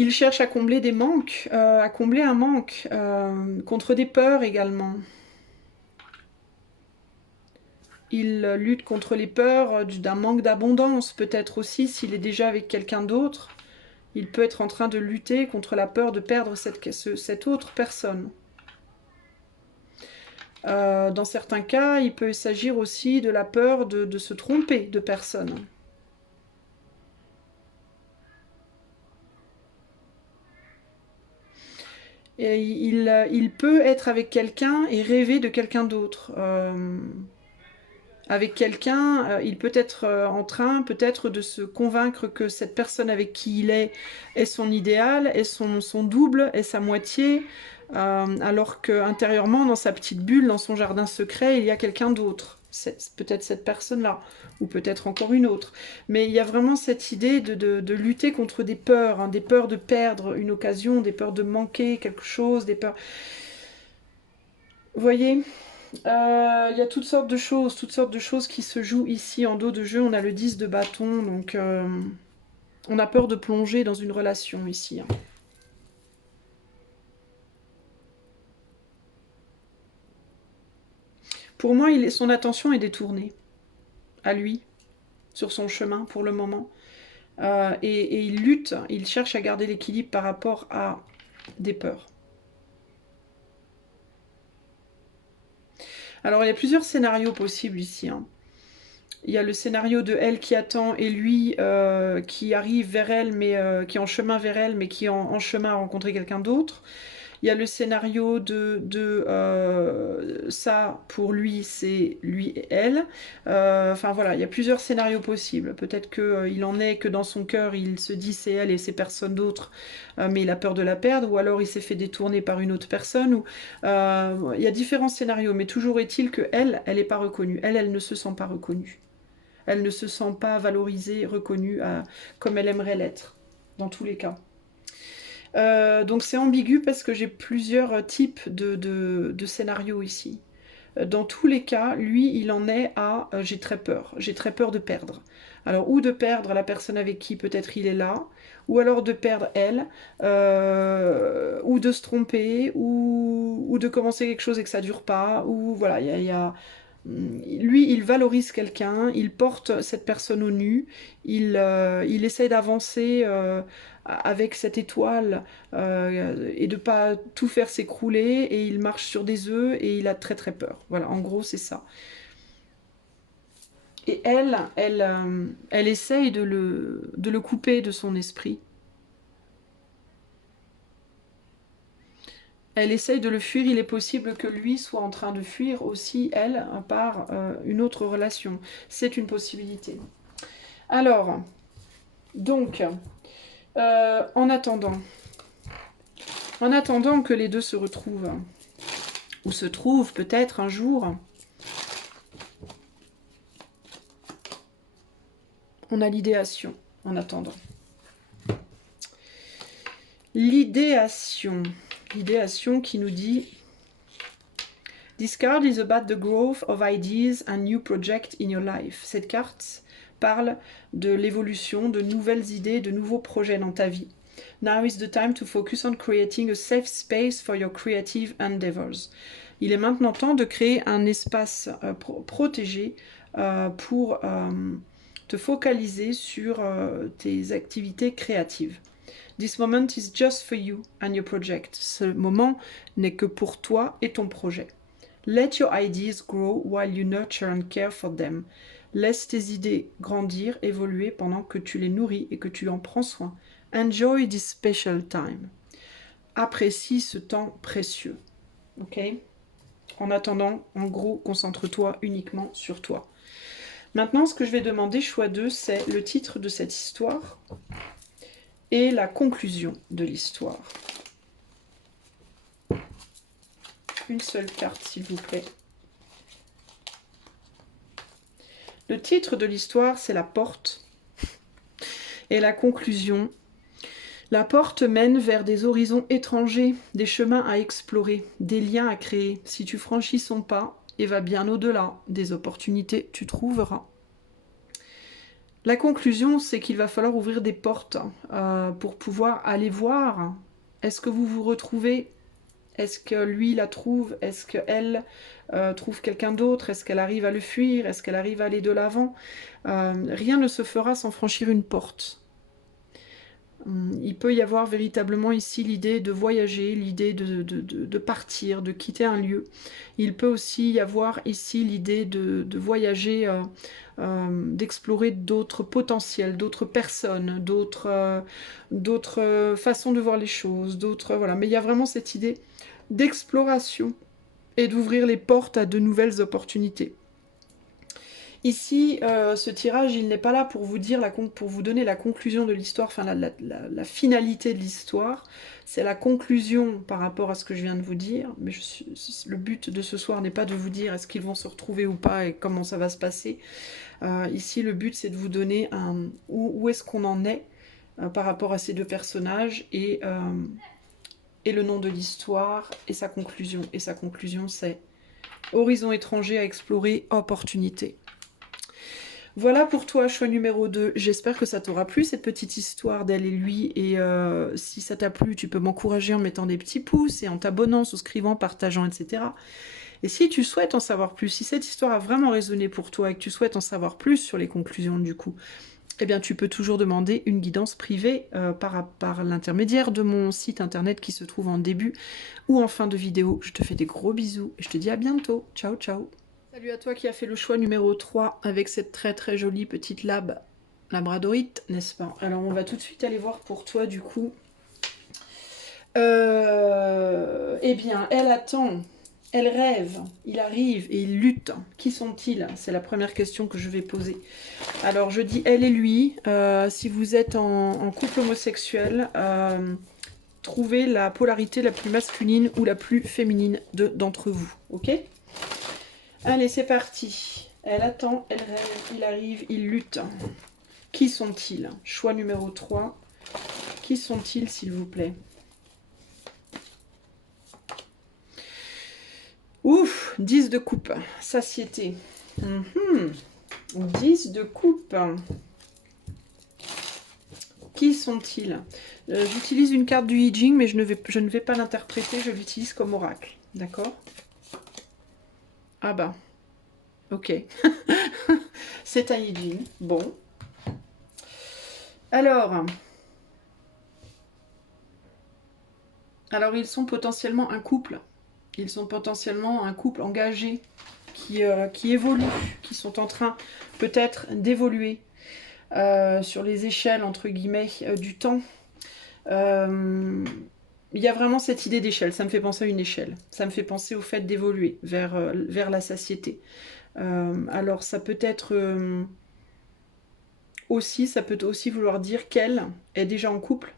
Il cherche à combler des manques, à combler un manque, contre des peurs également. Il lutte contre les peurs d'un manque d'abondance, peut-être aussi s'il est déjà avec quelqu'un d'autre. Il peut être en train de lutter contre la peur de perdre cette autre personne. Dans certains cas, il peut s'agir aussi de la peur de se tromper de personne. Et il peut être avec quelqu'un et rêver de quelqu'un d'autre. Avec quelqu'un, il peut être en train peut-être de se convaincre que cette personne avec qui il est son idéal, est son double, est sa moitié, alors qu'intérieurement, dans sa petite bulle, dans son jardin secret, il y a quelqu'un d'autre. Peut-être cette personne-là, ou peut-être encore une autre. Mais il y a vraiment cette idée de lutter contre des peurs, hein, des peurs de perdre une occasion, des peurs de manquer quelque chose, des peurs... Vous voyez, il y a toutes sortes de choses qui se jouent ici en dos de jeu. On a le 10 de bâton, donc on a peur de plonger dans une relation ici. Hein. Pour moi, son attention est détournée à lui, sur son chemin pour le moment. Et il lutte, il cherche à garder l'équilibre par rapport à des peurs. Alors, il y a plusieurs scénarios possibles ici. Hein. Il y a le scénario de elle qui attend et lui qui arrive vers elle, mais qui est en chemin vers elle, mais qui est en chemin à rencontrer quelqu'un d'autre. Il y a le scénario de ça, pour lui, c'est lui et elle. Enfin voilà, il y a plusieurs scénarios possibles. Peut-être qu'il en est que dans son cœur, il se dit c'est elle et c'est personne d'autre, mais il a peur de la perdre, ou alors il s'est fait détourner par une autre personne. Il y a différents scénarios, mais toujours est-il que elle n'est pas reconnue. Elle ne se sent pas reconnue. Elle ne se sent pas valorisée, reconnue comme elle aimerait l'être, dans tous les cas. Donc c'est ambigu parce que j'ai plusieurs types de scénarios ici. Dans tous les cas, lui, il en est à j'ai très peur de perdre. Alors, ou de perdre la personne avec qui peut-être il est là, ou alors de perdre elle, ou de se tromper, ou de commencer quelque chose et que ça dure pas, ou voilà, lui, il valorise quelqu'un, il porte cette personne au nu, il essaie d'avancer avec cette étoile et de pas tout faire s'écrouler, et il marche sur des œufs et il a très très peur. Voilà, en gros, c'est ça. Et elle essaye de le couper de son esprit. Elle essaye de le fuir. Il est possible que lui soit en train de fuir aussi, elle, par une autre relation. C'est une possibilité. Alors, donc, en attendant que les deux se retrouvent, ou se trouvent peut-être un jour, on a l'idéation en attendant. L'idéation qui nous dit This card is about the growth of ideas and new projects in your life. Cette carte parle de l'évolution, de nouvelles idées, de nouveaux projets dans ta vie. Now is the time to focus on creating a safe space for your creative endeavors. Il est maintenant temps de créer un espace protégé pour te focaliser sur tes activités créatives. This moment is just for you and your project. Ce moment n'est que pour toi et ton projet. Let your ideas grow while you nurture and care for them. Laisse tes idées grandir, évoluer pendant que tu les nourris et que tu en prends soin. Enjoy this special time. Apprécie ce temps précieux. Ok ? En attendant, en gros, concentre-toi uniquement sur toi. Maintenant, ce que je vais demander, choix 2, c'est le titre de cette histoire et la conclusion de l'histoire. Une seule carte, s'il vous plaît. Le titre de l'histoire, c'est La Porte. Et la conclusion, la porte mène vers des horizons étrangers, des chemins à explorer, des liens à créer. Si tu franchis son pas et vas bien au-delà, des opportunités tu trouveras. La conclusion, c'est qu'il va falloir ouvrir des portes pour pouvoir aller voir. Est-ce que vous vous retrouvez ? Est-ce que lui la trouve? Est-ce qu'elle trouve quelqu'un d'autre? Est-ce qu'elle arrive à le fuir? Est-ce qu'elle arrive à aller de l'avant? Rien ne se fera sans franchir une porte. Il peut y avoir véritablement ici l'idée de voyager, l'idée de partir, de quitter un lieu. Il peut aussi y avoir ici l'idée de voyager, d'explorer d'autres potentiels, d'autres personnes, d'autres façons de voir les choses, voilà. Mais il y a vraiment cette idée d'exploration et d'ouvrir les portes à de nouvelles opportunités. Ici, ce tirage, il n'est pas là pour vous dire pour vous donner la conclusion de l'histoire, enfin la finalité de l'histoire. C'est la conclusion par rapport à ce que je viens de vous dire. Mais le but de ce soir n'est pas de vous dire est-ce qu'ils vont se retrouver ou pas et comment ça va se passer. Ici, le but, c'est de vous donner où est-ce qu'on en est par rapport à ces deux personnages et et le nom de l'histoire et sa conclusion. Et sa conclusion, c'est horizon étranger à explorer, opportunité. Voilà pour toi, choix numéro 2. J'espère que ça t'aura plu, cette petite histoire d'elle et lui. Et si ça t'a plu, tu peux m'encourager en mettant des petits pouces et en t'abonnant, souscrivant, partageant, etc. Et si tu souhaites en savoir plus, si cette histoire a vraiment résonné pour toi et que tu souhaites en savoir plus sur les conclusions du coup, eh bien tu peux toujours demander une guidance privée par l'intermédiaire de mon site internet qui se trouve en début ou en fin de vidéo. Je te fais des gros bisous et je te dis à bientôt. Ciao, ciao. Salut à toi qui as fait le choix numéro 3 avec cette très très jolie petite labradorite, n'est-ce pas? Alors on va tout de suite aller voir pour toi du coup. Eh bien, elle attend, elle rêve, il arrive et il lutte. Qui sont-ils? C'est la première question que je vais poser. Alors je dis elle et lui. Si vous êtes en couple homosexuel, trouvez la polarité la plus masculine ou la plus féminine d'entre vous, ok? Allez, c'est parti. Elle attend, elle rêve, il arrive, il lutte. Qui sont-ils? Choix numéro 3. Qui sont-ils, s'il vous plaît? Ouf, 10 de coupe. Satiété. 10 de coupe. Qui sont-ils? J'utilise une carte du I Ching, mais je ne vais pas l'interpréter, je l'utilise comme oracle. D'accord? Ah bah, ok. C'est un I Ching. Bon. Alors, ils sont potentiellement un couple. Ils sont potentiellement un couple engagé qui évolue, qui sont en train peut-être d'évoluer sur les échelles, entre guillemets, du temps. Il y a vraiment cette idée d'échelle, ça me fait penser à une échelle. Ça me fait penser au fait d'évoluer vers la satiété. Alors ça peut être ça peut aussi vouloir dire qu'elle est déjà en couple,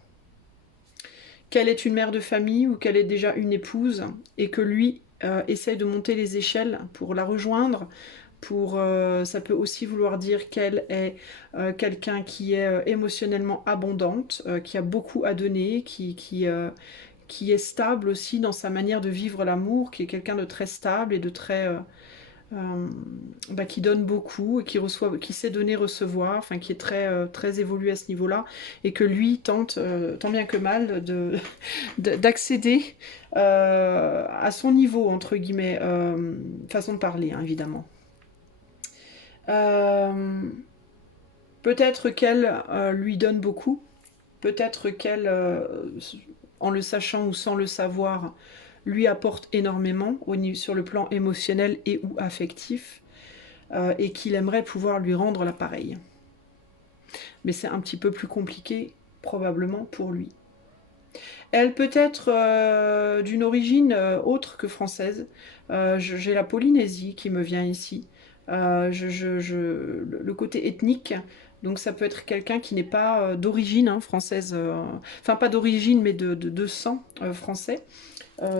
qu'elle est une mère de famille ou qu'elle est déjà une épouse et que lui essaye de monter les échelles pour la rejoindre. Ça peut aussi vouloir dire qu'elle est quelqu'un qui est émotionnellement abondante, qui a beaucoup à donner, qui est stable aussi dans sa manière de vivre l'amour, qui est quelqu'un de très stable et de très qui donne beaucoup et qui sait donner, recevoir, enfin qui est très évolué à ce niveau-là, et que lui tente, tant bien que mal, d'accéder à son niveau, entre guillemets, façon de parler, hein, évidemment. Peut-être qu'elle lui donne beaucoup, peut-être qu'elle, en le sachant ou sans le savoir, lui apporte énormément sur le plan émotionnel et ou affectif, et qu'il aimerait pouvoir lui rendre l'appareil. Mais c'est un petit peu plus compliqué, probablement, pour lui. Elle peut être d'une origine autre que française. J'ai la Polynésie qui me vient ici. Le côté ethnique, donc ça peut être quelqu'un qui n'est pas d'origine française, enfin pas d'origine mais de sang français.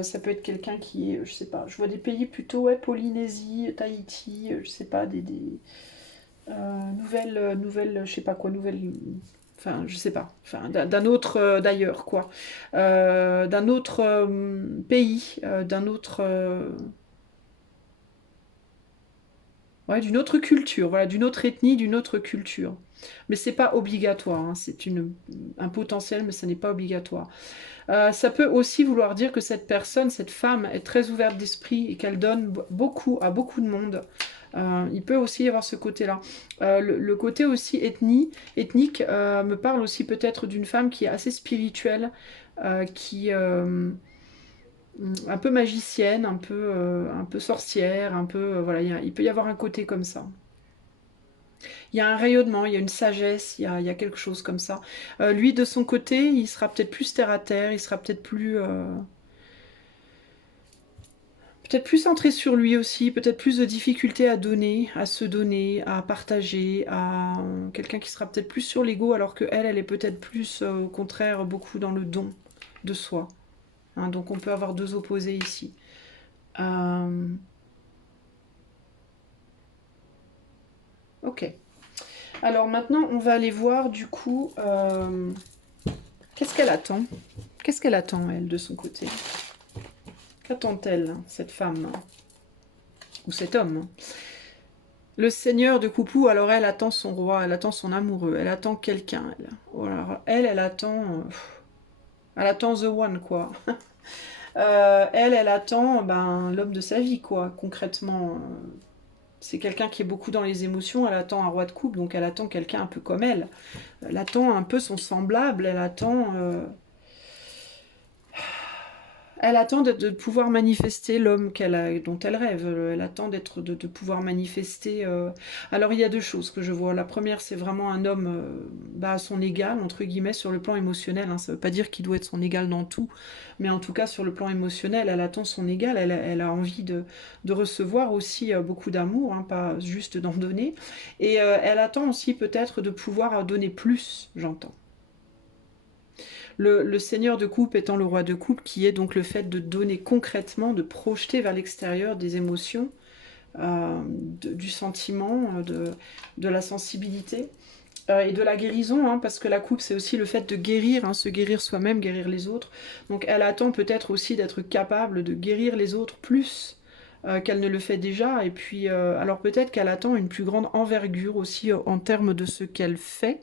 Ça peut être quelqu'un qui est, je sais pas, je vois des pays plutôt, ouais, Polynésie, Tahiti, je sais pas, des nouvelles, je sais pas quoi, nouvelles, enfin, je sais pas, enfin, d'un autre, d'ailleurs, quoi, d'un autre pays, d'un autre, ouais, d'une autre culture, voilà, d'une autre ethnie, d'une autre culture. Mais c'est pas obligatoire, hein, c'est un potentiel, mais ça n'est pas obligatoire. Ça peut aussi vouloir dire que cette personne, cette femme, est très ouverte d'esprit et qu'elle donne beaucoup à beaucoup de monde. Il peut aussi y avoir ce côté-là. Le côté aussi ethnique me parle aussi peut-être d'une femme qui est assez spirituelle, qui un peu magicienne, un peu sorcière, un peu voilà, il peut y avoir un côté comme ça. Il y a un rayonnement, il y a une sagesse, il y a quelque chose comme ça. Lui, de son côté, il sera peut-être plus terre à terre, il sera peut-être plus centré sur lui aussi, peut-être plus de difficultés à donner, à se donner, à partager, à quelqu'un qui sera peut-être plus sur l'ego, alors que elle est peut-être plus, au contraire, beaucoup dans le don de soi. Hein, donc on peut avoir deux opposés ici. Ok. Alors maintenant, on va aller voir du coup, qu'est-ce qu'elle attend? Qu'est-ce qu'elle attend, elle, de son côté? Qu'attend-elle, cette femme? Ou cet homme? Le seigneur de Coupou, alors elle attend son roi, elle attend son amoureux, elle attend quelqu'un, elle. Voilà. Elle attend... elle attend the one, quoi. Elle attend ben, l'homme de sa vie, quoi, concrètement. C'est quelqu'un qui est beaucoup dans les émotions, elle attend un roi de coupe, donc elle attend quelqu'un un peu comme elle. Elle attend un peu son semblable, elle attend... elle attend de pouvoir manifester l'homme dont elle rêve. Elle attend de pouvoir manifester... Alors il y a deux choses que je vois. La première, c'est vraiment un homme à son égal, entre guillemets, sur le plan émotionnel. Hein. Ça ne veut pas dire qu'il doit être son égal dans tout, mais en tout cas sur le plan émotionnel, elle attend son égal. Elle a envie de recevoir aussi beaucoup d'amour, hein, pas juste d'en donner. Et elle attend aussi peut-être de pouvoir donner plus, j'entends. Le seigneur de coupe étant le roi de coupe, qui est donc le fait de donner concrètement, de projeter vers l'extérieur des émotions, du sentiment, de la sensibilité et de la guérison, hein, parce que la coupe c'est aussi le fait de guérir, hein, se guérir soi-même, guérir les autres. Donc elle attend peut-être aussi d'être capable de guérir les autres plus qu'elle ne le fait déjà, et puis alors peut-être qu'elle attend une plus grande envergure aussi en termes de ce qu'elle fait,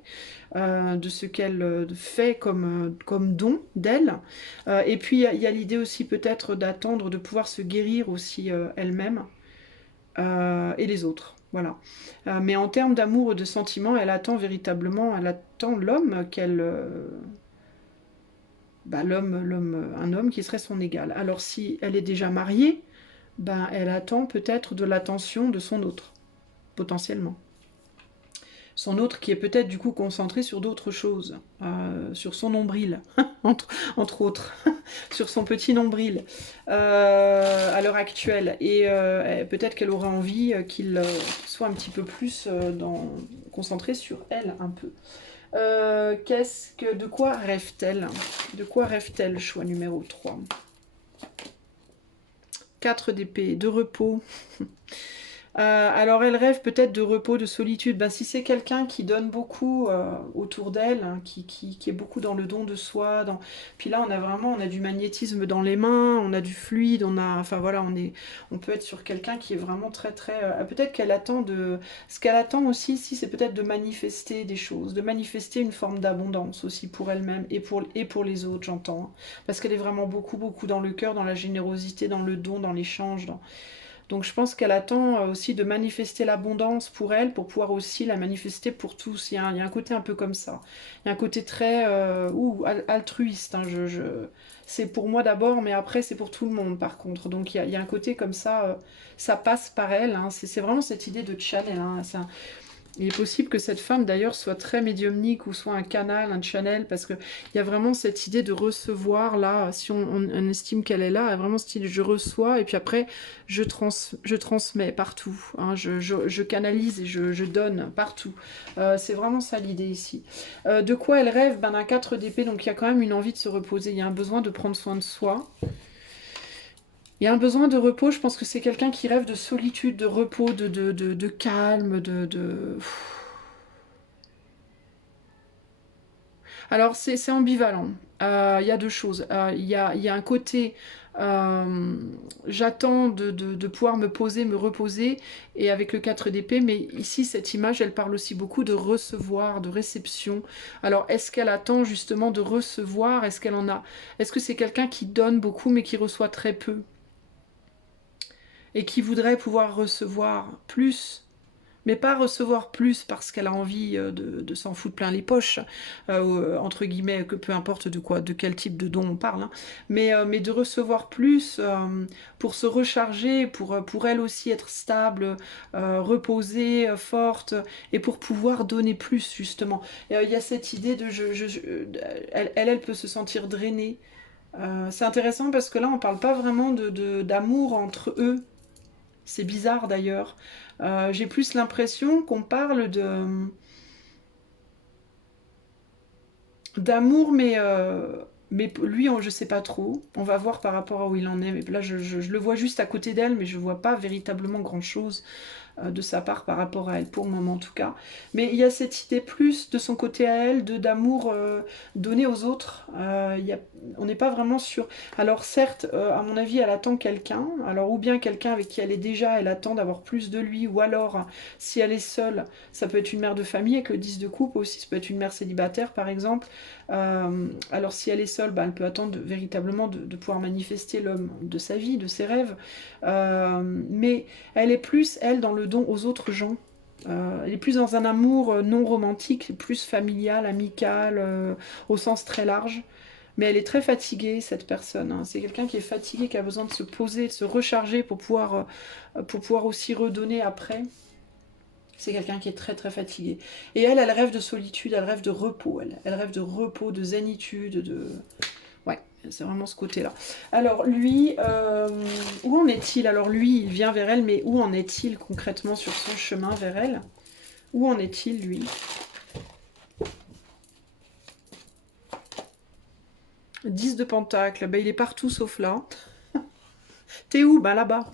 de ce qu'elle fait comme don d'elle. Et puis il y a l'idée aussi peut-être d'attendre de pouvoir se guérir aussi elle-même et les autres. Voilà. Mais en termes d'amour et de sentiments, elle attend véritablement, elle attend l'homme qu'elle... un homme qui serait son égal. Alors si elle est déjà mariée, ben, elle attend peut-être de l'attention de son autre, potentiellement. Son autre qui est peut-être du coup concentré sur d'autres choses, sur son nombril, entre autres, sur son petit nombril à l'heure actuelle. Et peut-être qu'elle aurait envie qu'il soit un petit peu plus concentré sur elle un peu. De quoi rêve-t-elle? De quoi rêve-t-elle, choix numéro 3? 4 d'épée, de repos. Alors elle rêve peut-être de repos, de solitude. Ben, si c'est quelqu'un qui donne beaucoup autour d'elle, hein, qui est beaucoup dans le don de soi, puis là on a du magnétisme dans les mains, on a du fluide, enfin voilà, on peut être sur quelqu'un qui est vraiment très très... peut-être qu'elle attend ce qu'elle attend aussi ici, c'est peut-être de manifester des choses, de manifester une forme d'abondance aussi pour elle-même et pour les autres, j'entends. Hein. Parce qu'elle est vraiment beaucoup beaucoup dans le cœur, dans la générosité, dans le don, dans l'échange, Donc je pense qu'elle attend aussi de manifester l'abondance pour elle, pour pouvoir aussi la manifester pour tous. Il y a un côté un peu comme ça. Il y a un côté très altruiste. Hein. C'est pour moi d'abord, mais après c'est pour tout le monde par contre. Donc il y a un côté comme ça, ça passe par elle. Hein. C'est vraiment cette idée de channel. Hein. Il est possible que cette femme d'ailleurs soit très médiumnique ou soit un canal, un channel, parce qu'il y a vraiment cette idée de recevoir là, si on estime qu'elle est là, elle a vraiment ce style je reçois et puis après je transmets partout, hein, je canalise et je donne partout. C'est vraiment ça l'idée ici. De quoi elle rêve? Ben, d'un 4 d'épée, donc il y a quand même une envie de se reposer, il y a un besoin de prendre soin de soi. Il y a un besoin de repos, je pense que c'est quelqu'un qui rêve de solitude, de repos, de calme, Alors c'est ambivalent. Il y a deux choses. Il y a un côté, j'attends de pouvoir me poser, me reposer, et avec le 4 d'épée, mais ici cette image, elle parle aussi beaucoup de recevoir, de réception. Alors est-ce qu'elle attend justement de recevoir? Est-ce qu'elle en a? Est-ce que c'est quelqu'un qui donne beaucoup mais qui reçoit très peu? Et qui voudrait pouvoir recevoir plus, mais pas recevoir plus parce qu'elle a envie de s'en foutre plein les poches, entre guillemets, que peu importe de quel type de don on parle, hein, mais de recevoir plus pour se recharger, pour elle aussi être stable, reposée, forte, et pour pouvoir donner plus, justement. Il y a cette idée de... elle peut se sentir drainée. C'est intéressant parce que là, on parle pas vraiment d'amour entre eux. C'est bizarre d'ailleurs. J'ai plus l'impression qu'on parle d'amour, mais lui, je sais pas trop. On va voir par rapport à où il en est. Mais là, je le vois juste à côté d'elle, mais je vois pas véritablement grand-chose. de sa part par rapport à elle, pour le moment en tout cas. Mais il y a cette idée plus de son côté à elle, d'amour donné aux autres. On n'est pas vraiment sûr. Alors certes, à mon avis, elle attend quelqu'un, alors ou bien quelqu'un avec qui elle est déjà, elle attend d'avoir plus de lui, ou alors, si elle est seule, ça peut être une mère de famille avec le 10 de coupe aussi, ça peut être une mère célibataire par exemple. Alors si elle est seule, bah, elle peut attendre véritablement de pouvoir manifester l'homme de sa vie, de ses rêves. Mais elle est plus, elle, dans le don aux autres gens. Elle est plus dans un amour non romantique, plus familial, amical, au sens très large. Mais elle est très fatiguée, cette personne, hein. C'est quelqu'un qui est fatigué, qui a besoin de se poser, de se recharger pour pouvoir aussi redonner après. C'est quelqu'un qui est très très fatigué. Et elle, elle rêve de solitude, elle rêve de repos. Elle rêve de repos, de zénitude, de... Ouais, c'est vraiment ce côté-là. Alors lui, où en est-il? Alors lui, il vient vers elle, mais où en est-il concrètement sur son chemin vers elle? Où en est-il, lui? 10 de pentacle, ben, il est partout sauf là. T'es où? Bah là-bas.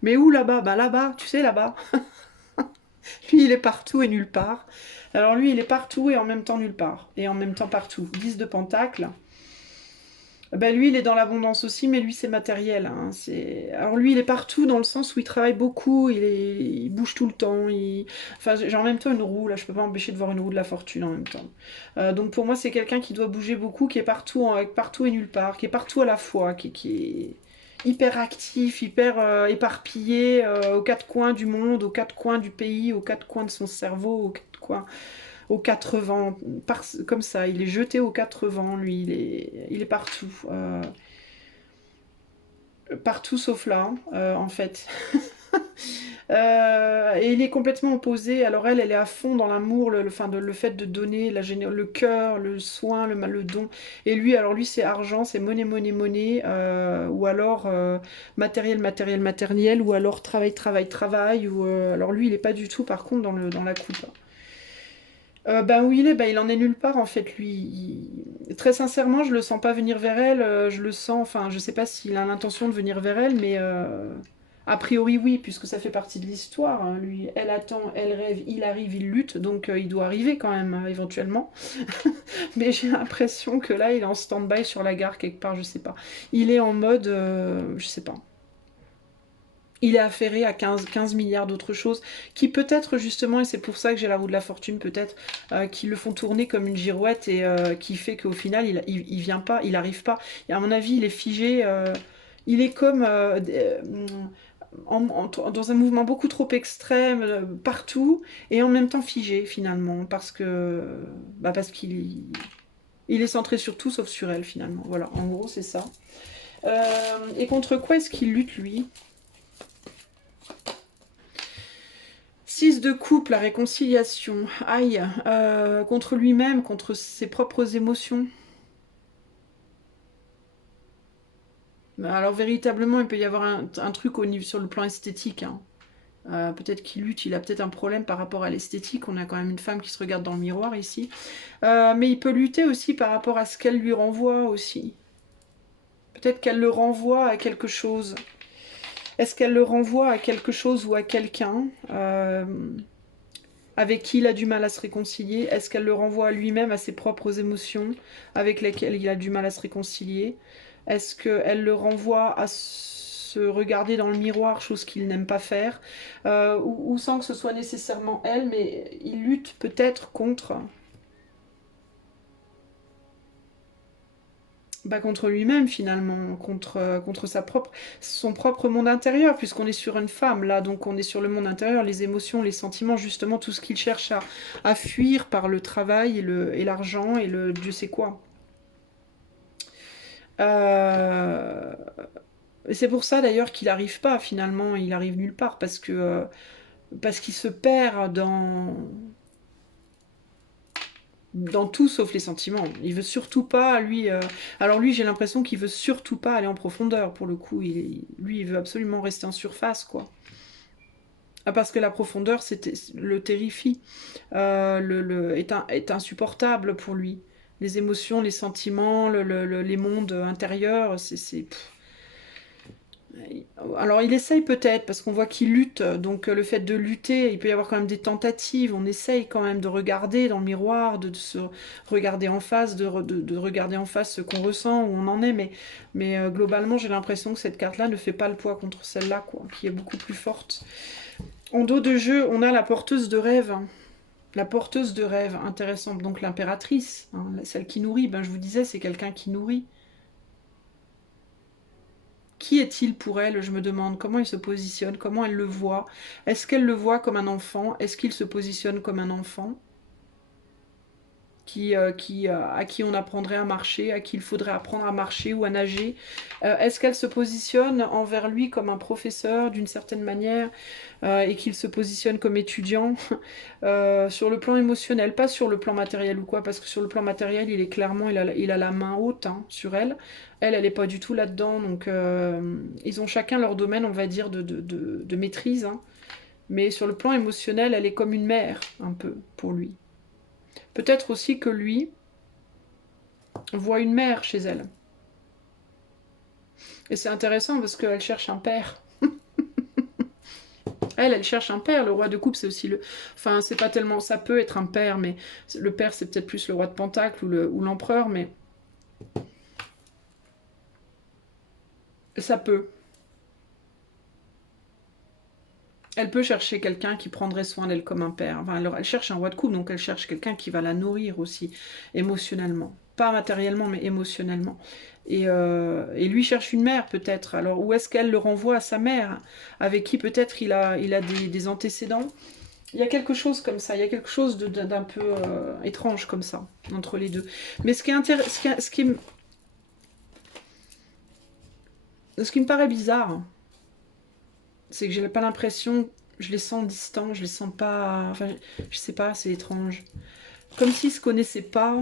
Mais où là-bas? Bah là-bas, tu sais, là-bas. Lui, il est partout et nulle part. Alors lui, il est partout et en même temps nulle part. Et en même temps partout. 10 de pentacle. Ben lui, il est dans l'abondance aussi, mais lui, c'est matériel, hein. Alors lui, il est partout dans le sens où il travaille beaucoup, il bouge tout le temps. Enfin, j'ai en même temps une roue, là, je peux pas m'empêcher de voir une roue de la fortune en même temps. Donc pour moi, c'est quelqu'un qui doit bouger beaucoup, qui est partout, partout et nulle part, qui est partout à la fois, qui est hyper actif, hyper éparpillé aux quatre coins du monde, aux quatre coins du pays, aux quatre coins de son cerveau, aux quatre vents, comme ça, il est jeté aux quatre vents, lui, il est partout. Partout sauf là, en fait. Et il est complètement opposé. Alors elle est à fond dans l'amour, le fait de donner, le cœur, le soin, le don. Et lui, alors lui, c'est argent, c'est monnaie, monnaie, monnaie, ou alors matériel, matériel, matériel, ou alors travail, travail, travail. Alors lui, il est pas du tout, par contre, dans la coupe. Ben où il est, ben il en est nulle part en fait lui. Très sincèrement, je le sens pas venir vers elle. Je le sens, enfin, je sais pas s'il a l'intention de venir vers elle, mais a priori oui, puisque ça fait partie de l'histoire, hein. Lui, elle attend, elle rêve, il arrive, il lutte, donc il doit arriver quand même éventuellement. Mais j'ai l'impression que là, il est en stand-by sur la gare quelque part, je sais pas. Il est en mode, je sais pas. Il est affairé à 15 milliards d'autres choses qui peut-être justement, et c'est pour ça que j'ai la roue de la fortune peut-être, qui le font tourner comme une girouette et qui fait qu'au final il vient pas, il arrive pas. Et à mon avis il est figé, il est comme dans un mouvement beaucoup trop extrême partout et en même temps figé finalement parce qu'il est centré sur tout sauf sur elle finalement. Voilà, en gros c'est ça. Et contre quoi est-ce qu'il lutte lui? 6 de coupe, la réconciliation. Aïe, contre lui-même, contre ses propres émotions. Alors véritablement, il peut y avoir un truc sur le plan esthétique, hein. Peut-être qu'il lutte, il a peut-être un problème par rapport à l'esthétique. On a quand même une femme qui se regarde dans le miroir ici. Mais il peut lutter aussi par rapport à ce qu'elle lui renvoie aussi. Peut-être qu'elle le renvoie à quelque chose. Est-ce qu'elle le renvoie à quelque chose ou à quelqu'un avec qui il a du mal à se réconcilier? Est-ce qu'elle le renvoie à lui-même, à ses propres émotions avec lesquelles il a du mal à se réconcilier? Est-ce qu'elle le renvoie à se regarder dans le miroir, chose qu'il n'aime pas faire, ou sans que ce soit nécessairement elle, mais il lutte peut-être contre lui-même finalement, contre son propre monde intérieur, puisqu'on est sur une femme là, donc on est sur le monde intérieur, les émotions, les sentiments, justement tout ce qu'il cherche à fuir par le travail et l'argent et le Dieu sait quoi. Euh, et c'est pour ça d'ailleurs qu'il n'arrive pas finalement, il arrive nulle part, parce qu'il se perd dans tout sauf les sentiments. Il veut surtout pas, lui. Alors lui, j'ai l'impression qu'il veut surtout pas aller en profondeur. Pour le coup, lui, il veut absolument rester en surface, quoi. Ah, parce que la profondeur, le terrifie, est insupportable pour lui. Les émotions, les sentiments, les mondes intérieurs, Alors il essaye peut-être, parce qu'on voit qu'il lutte, donc le fait de lutter, il peut y avoir quand même des tentatives, on essaye quand même de regarder dans le miroir, de se regarder en face, de regarder en face ce qu'on ressent, où on en est, mais globalement j'ai l'impression que cette carte-là ne fait pas le poids contre celle-là, quoi, qui est beaucoup plus forte. En dos de jeu, on a la porteuse de rêve. La porteuse de rêve, intéressante, donc l'impératrice, hein, celle qui nourrit, ben, je vous disais, c'est quelqu'un qui nourrit. Qui est-il pour elle, je me demande, comment il se positionne, comment elle le voit. Est-ce qu'elle le voit comme un enfant? Est-ce qu'il se positionne comme un enfant à qui on apprendrait à marcher, à qui il faudrait apprendre à marcher ou à nager. Est-ce qu'elle se positionne envers lui comme un professeur d'une certaine manière et qu'il se positionne comme étudiant sur le plan émotionnel, pas sur le plan matériel ou quoi, parce que sur le plan matériel, il est clairement, il a la main haute hein, sur elle. Elle est pas du tout là-dedans, donc ils ont chacun leur domaine, on va dire, de maîtrise. Hein. Mais sur le plan émotionnel, elle est comme une mère, un peu, pour lui. Peut-être aussi que lui voit une mère chez elle. Et c'est intéressant parce qu'elle cherche un père. Elle cherche un père. Le roi de coupe, c'est aussi le... Enfin, c'est pas tellement... Ça peut être un père, mais le père, c'est peut-être plus le roi de pentacle ou l'empereur, mais... Ça peut. Elle peut chercher quelqu'un qui prendrait soin d'elle comme un père. Enfin, elle cherche un roi de coupe, donc elle cherche quelqu'un qui va la nourrir aussi, émotionnellement. Pas matériellement, mais émotionnellement. Et lui cherche une mère, peut-être. Alors, où est-ce qu'elle le renvoie à sa mère, avec qui peut-être il a des antécédents. Il y a quelque chose comme ça, il y a quelque chose d'un peu étrange comme ça, entre les deux. Mais ce qui est intéressant, ce qui me paraît bizarre, c'est que j'ai pas l'impression, je les sens distants, je les sens pas, enfin, je sais pas, c'est étrange. Comme s'ils se connaissaient pas,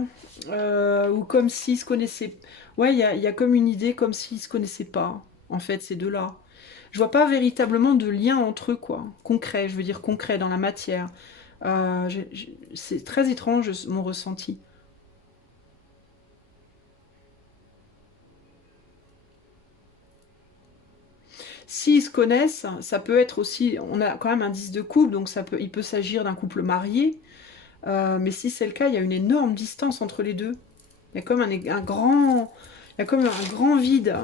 ou comme s'ils se connaissaient... Ouais, il y a comme une idée, comme s'ils se connaissaient pas, en fait, ces deux-là. Je vois pas véritablement de lien entre eux, quoi. Concret, je veux dire concret, dans la matière. C'est très étrange, mon ressenti. S'ils se connaissent, ça peut être aussi... On a quand même un 10 de couple, donc il peut s'agir d'un couple marié. Mais si c'est le cas, il y a une énorme distance entre les deux. Il y a comme un grand... Il y a comme un grand vide.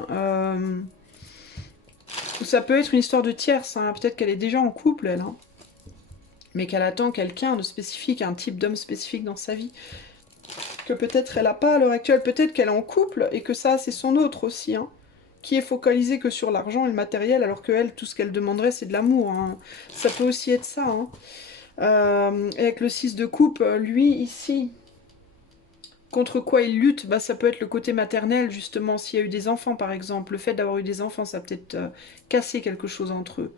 Ça peut être une histoire de tierce. Hein. Peut-être qu'elle est déjà en couple, elle. Hein. Mais qu'elle attend quelqu'un de spécifique, un type d'homme spécifique dans sa vie. Que peut-être elle n'a pas à l'heure actuelle. Peut-être qu'elle est en couple et que ça, c'est son autre aussi. Hein. Qui est focalisé que sur l'argent et le matériel, alors que elle, tout ce qu'elle demanderait, c'est de l'amour. Hein. Ça peut aussi être ça. Hein. Et avec le 6 de coupe, lui, ici, contre quoi il lutte, bah, ça peut être le côté maternel, justement, s'il y a eu des enfants, par exemple. Le fait d'avoir eu des enfants, ça a peut-être cassé quelque chose entre eux.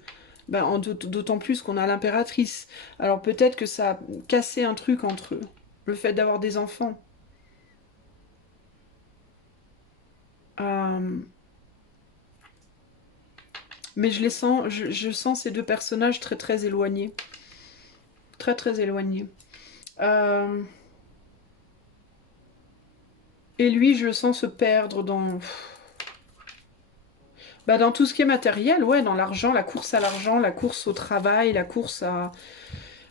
Ben, d'autant plus qu'on a l'impératrice. Alors peut-être que ça a cassé un truc entre eux. Le fait d'avoir des enfants. Euh, mais je les sens, je sens ces deux personnages très très éloignés. Très très éloignés. Euh, et lui, je le sens se perdre dans... Bah, dans tout ce qui est matériel, ouais, dans l'argent, la course à l'argent, la course au travail, la course à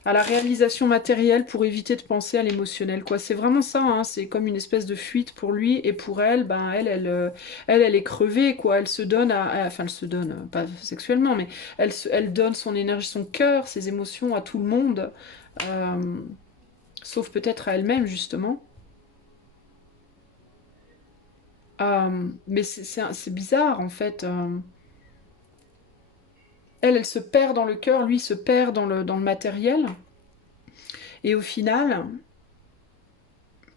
la réalisation matérielle pour éviter de penser à l'émotionnel, quoi. C'est vraiment ça, hein, c'est comme une espèce de fuite pour lui, et pour elle, ben, elle est crevée, quoi. Elle se donne enfin, elle se donne, pas sexuellement, mais elle donne son énergie, son cœur, ses émotions à tout le monde, euh, sauf peut-être à elle-même, justement. Mais c'est bizarre, en fait. Elle se perd dans le cœur, lui se perd dans le matériel. Et au final,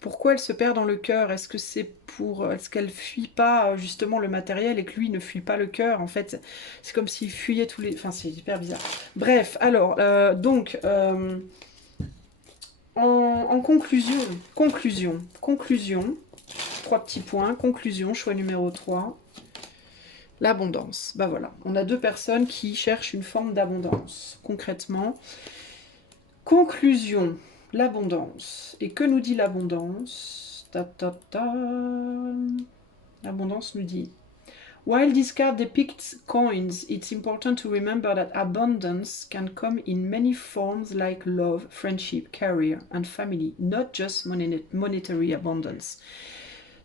pourquoi elle se perd dans le cœur? Est-ce que c'est pour... Est-ce qu'elle fuit pas justement le matériel et que lui ne fuit pas le cœur? En fait, c'est comme s'il fuyait tous les... Enfin, c'est hyper bizarre. Bref, alors, en conclusion, trois petits points, conclusion, choix numéro 3. L'abondance. Bah voilà, on a deux personnes qui cherchent une forme d'abondance, concrètement. Conclusion, l'abondance. Et que nous dit l'abondance? Ta, ta, ta. L'abondance nous dit: While this card depicts coins, it's important to remember that abundance can come in many forms like love, friendship, career and family, not just monetary abundance.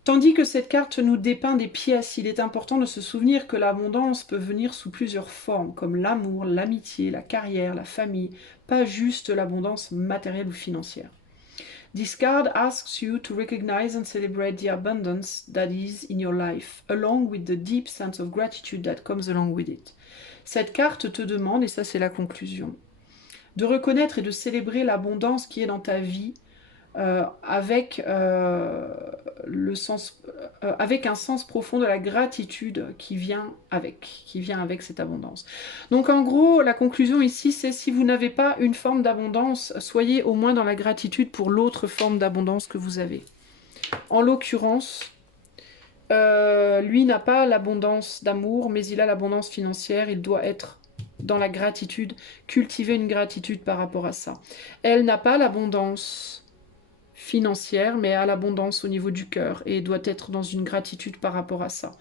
Tandis que cette carte nous dépeint des pièces, il est important de se souvenir que l'abondance peut venir sous plusieurs formes, comme l'amour, l'amitié, la carrière, la famille, pas juste l'abondance matérielle ou financière. This card asks you to recognize and celebrate the abundance that is in your life, along with the deep sense of gratitude that comes along with it. Cette carte te demande, et ça c'est la conclusion, de reconnaître et de célébrer l'abondance qui est dans ta vie, avec un sens profond de la gratitude qui vient avec cette abondance. Donc en gros, la conclusion ici, c'est si vous n'avez pas une forme d'abondance, soyez au moins dans la gratitude pour l'autre forme d'abondance que vous avez. En l'occurrence, lui n'a pas l'abondance d'amour, mais il a l'abondance financière, il doit être dans la gratitude, cultiver une gratitude par rapport à ça. Elle n'a pas l'abondance financière, mais à l'abondance au niveau du cœur et doit être dans une gratitude par rapport à ça.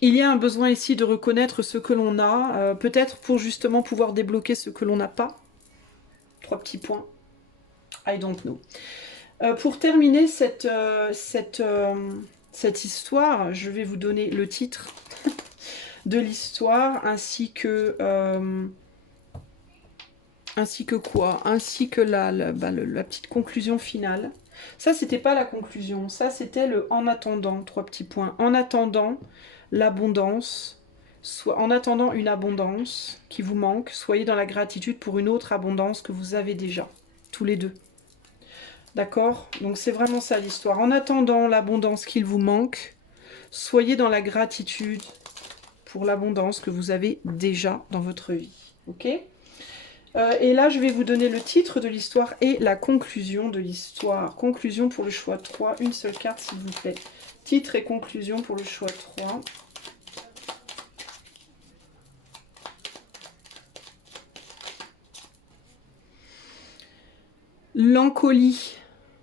Il y a un besoin ici de reconnaître ce que l'on a, peut-être pour justement pouvoir débloquer ce que l'on n'a pas. 3 petits points. I don't know. Pour terminer cette histoire, je vais vous donner le titre de l'histoire ainsi que quoi? Ainsi que la petite conclusion finale. Ça, c'était pas la conclusion. Ça, c'était le en attendant. 3 petits points. En attendant l'abondance, en attendant une abondance qui vous manque, soyez dans la gratitude pour une autre abondance que vous avez déjà. Tous les deux. D'accord? Donc, c'est vraiment ça l'histoire. En attendant l'abondance qu'il vous manque, soyez dans la gratitude pour l'abondance que vous avez déjà dans votre vie. Ok? Et là, je vais vous donner le titre de l'histoire et la conclusion de l'histoire. Conclusion pour le choix 3. Une seule carte, s'il vous plaît. Titre et conclusion pour le choix 3. L'encolie.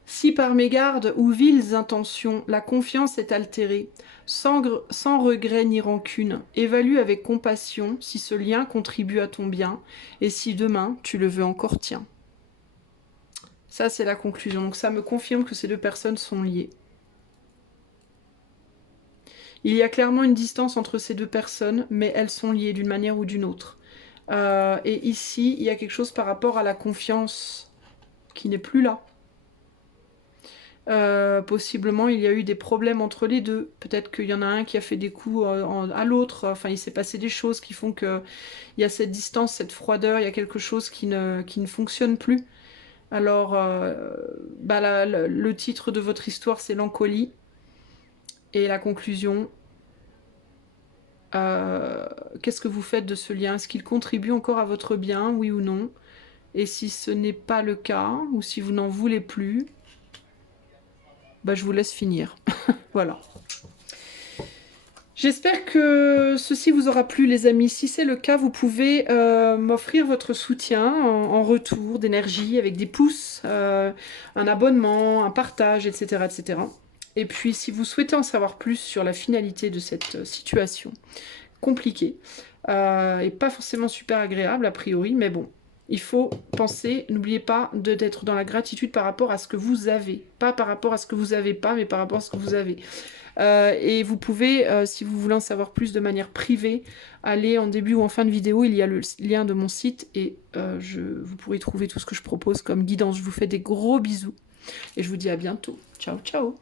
Si par mégarde ou viles intentions, la confiance est altérée, sans regret ni rancune, évalue avec compassion si ce lien contribue à ton bien et si demain tu le veux encore tien. Ça, c'est la conclusion. Donc ça me confirme que ces deux personnes sont liées. Il y a clairement une distance entre ces deux personnes, mais elles sont liées d'une manière ou d'une autre. Et ici, il y a quelque chose par rapport à la confiance qui n'est plus là. Possiblement il y a eu des problèmes entre les deux, peut-être qu'il y en a un qui a fait des coups à l'autre, enfin il s'est passé des choses qui font qu'il y a cette distance, cette froideur, il y a quelque chose qui ne fonctionne plus. Alors le titre de votre histoire c'est l'encolie et la conclusion, qu'est-ce que vous faites de ce lien? Est-ce qu'il contribue encore à votre bien, oui ou non? Et si ce n'est pas le cas, ou si vous n'en voulez plus, je vous laisse finir. Voilà. J'espère que ceci vous aura plu, les amis. Si c'est le cas, vous pouvez m'offrir votre soutien en retour d'énergie avec des pouces, un abonnement, un partage, etc., etc. Et puis, si vous souhaitez en savoir plus sur la finalité de cette situation compliquée, et pas forcément super agréable a priori, mais bon, il faut penser, n'oubliez pas d'être dans la gratitude par rapport à ce que vous avez. Pas par rapport à ce que vous n'avez pas, mais par rapport à ce que vous avez. Et vous pouvez, si vous voulez en savoir plus de manière privée, aller en début ou en fin de vidéo, il y a le lien de mon site et vous pourrez trouver tout ce que je propose comme guidance. Je vous fais des gros bisous et je vous dis à bientôt. Ciao, ciao!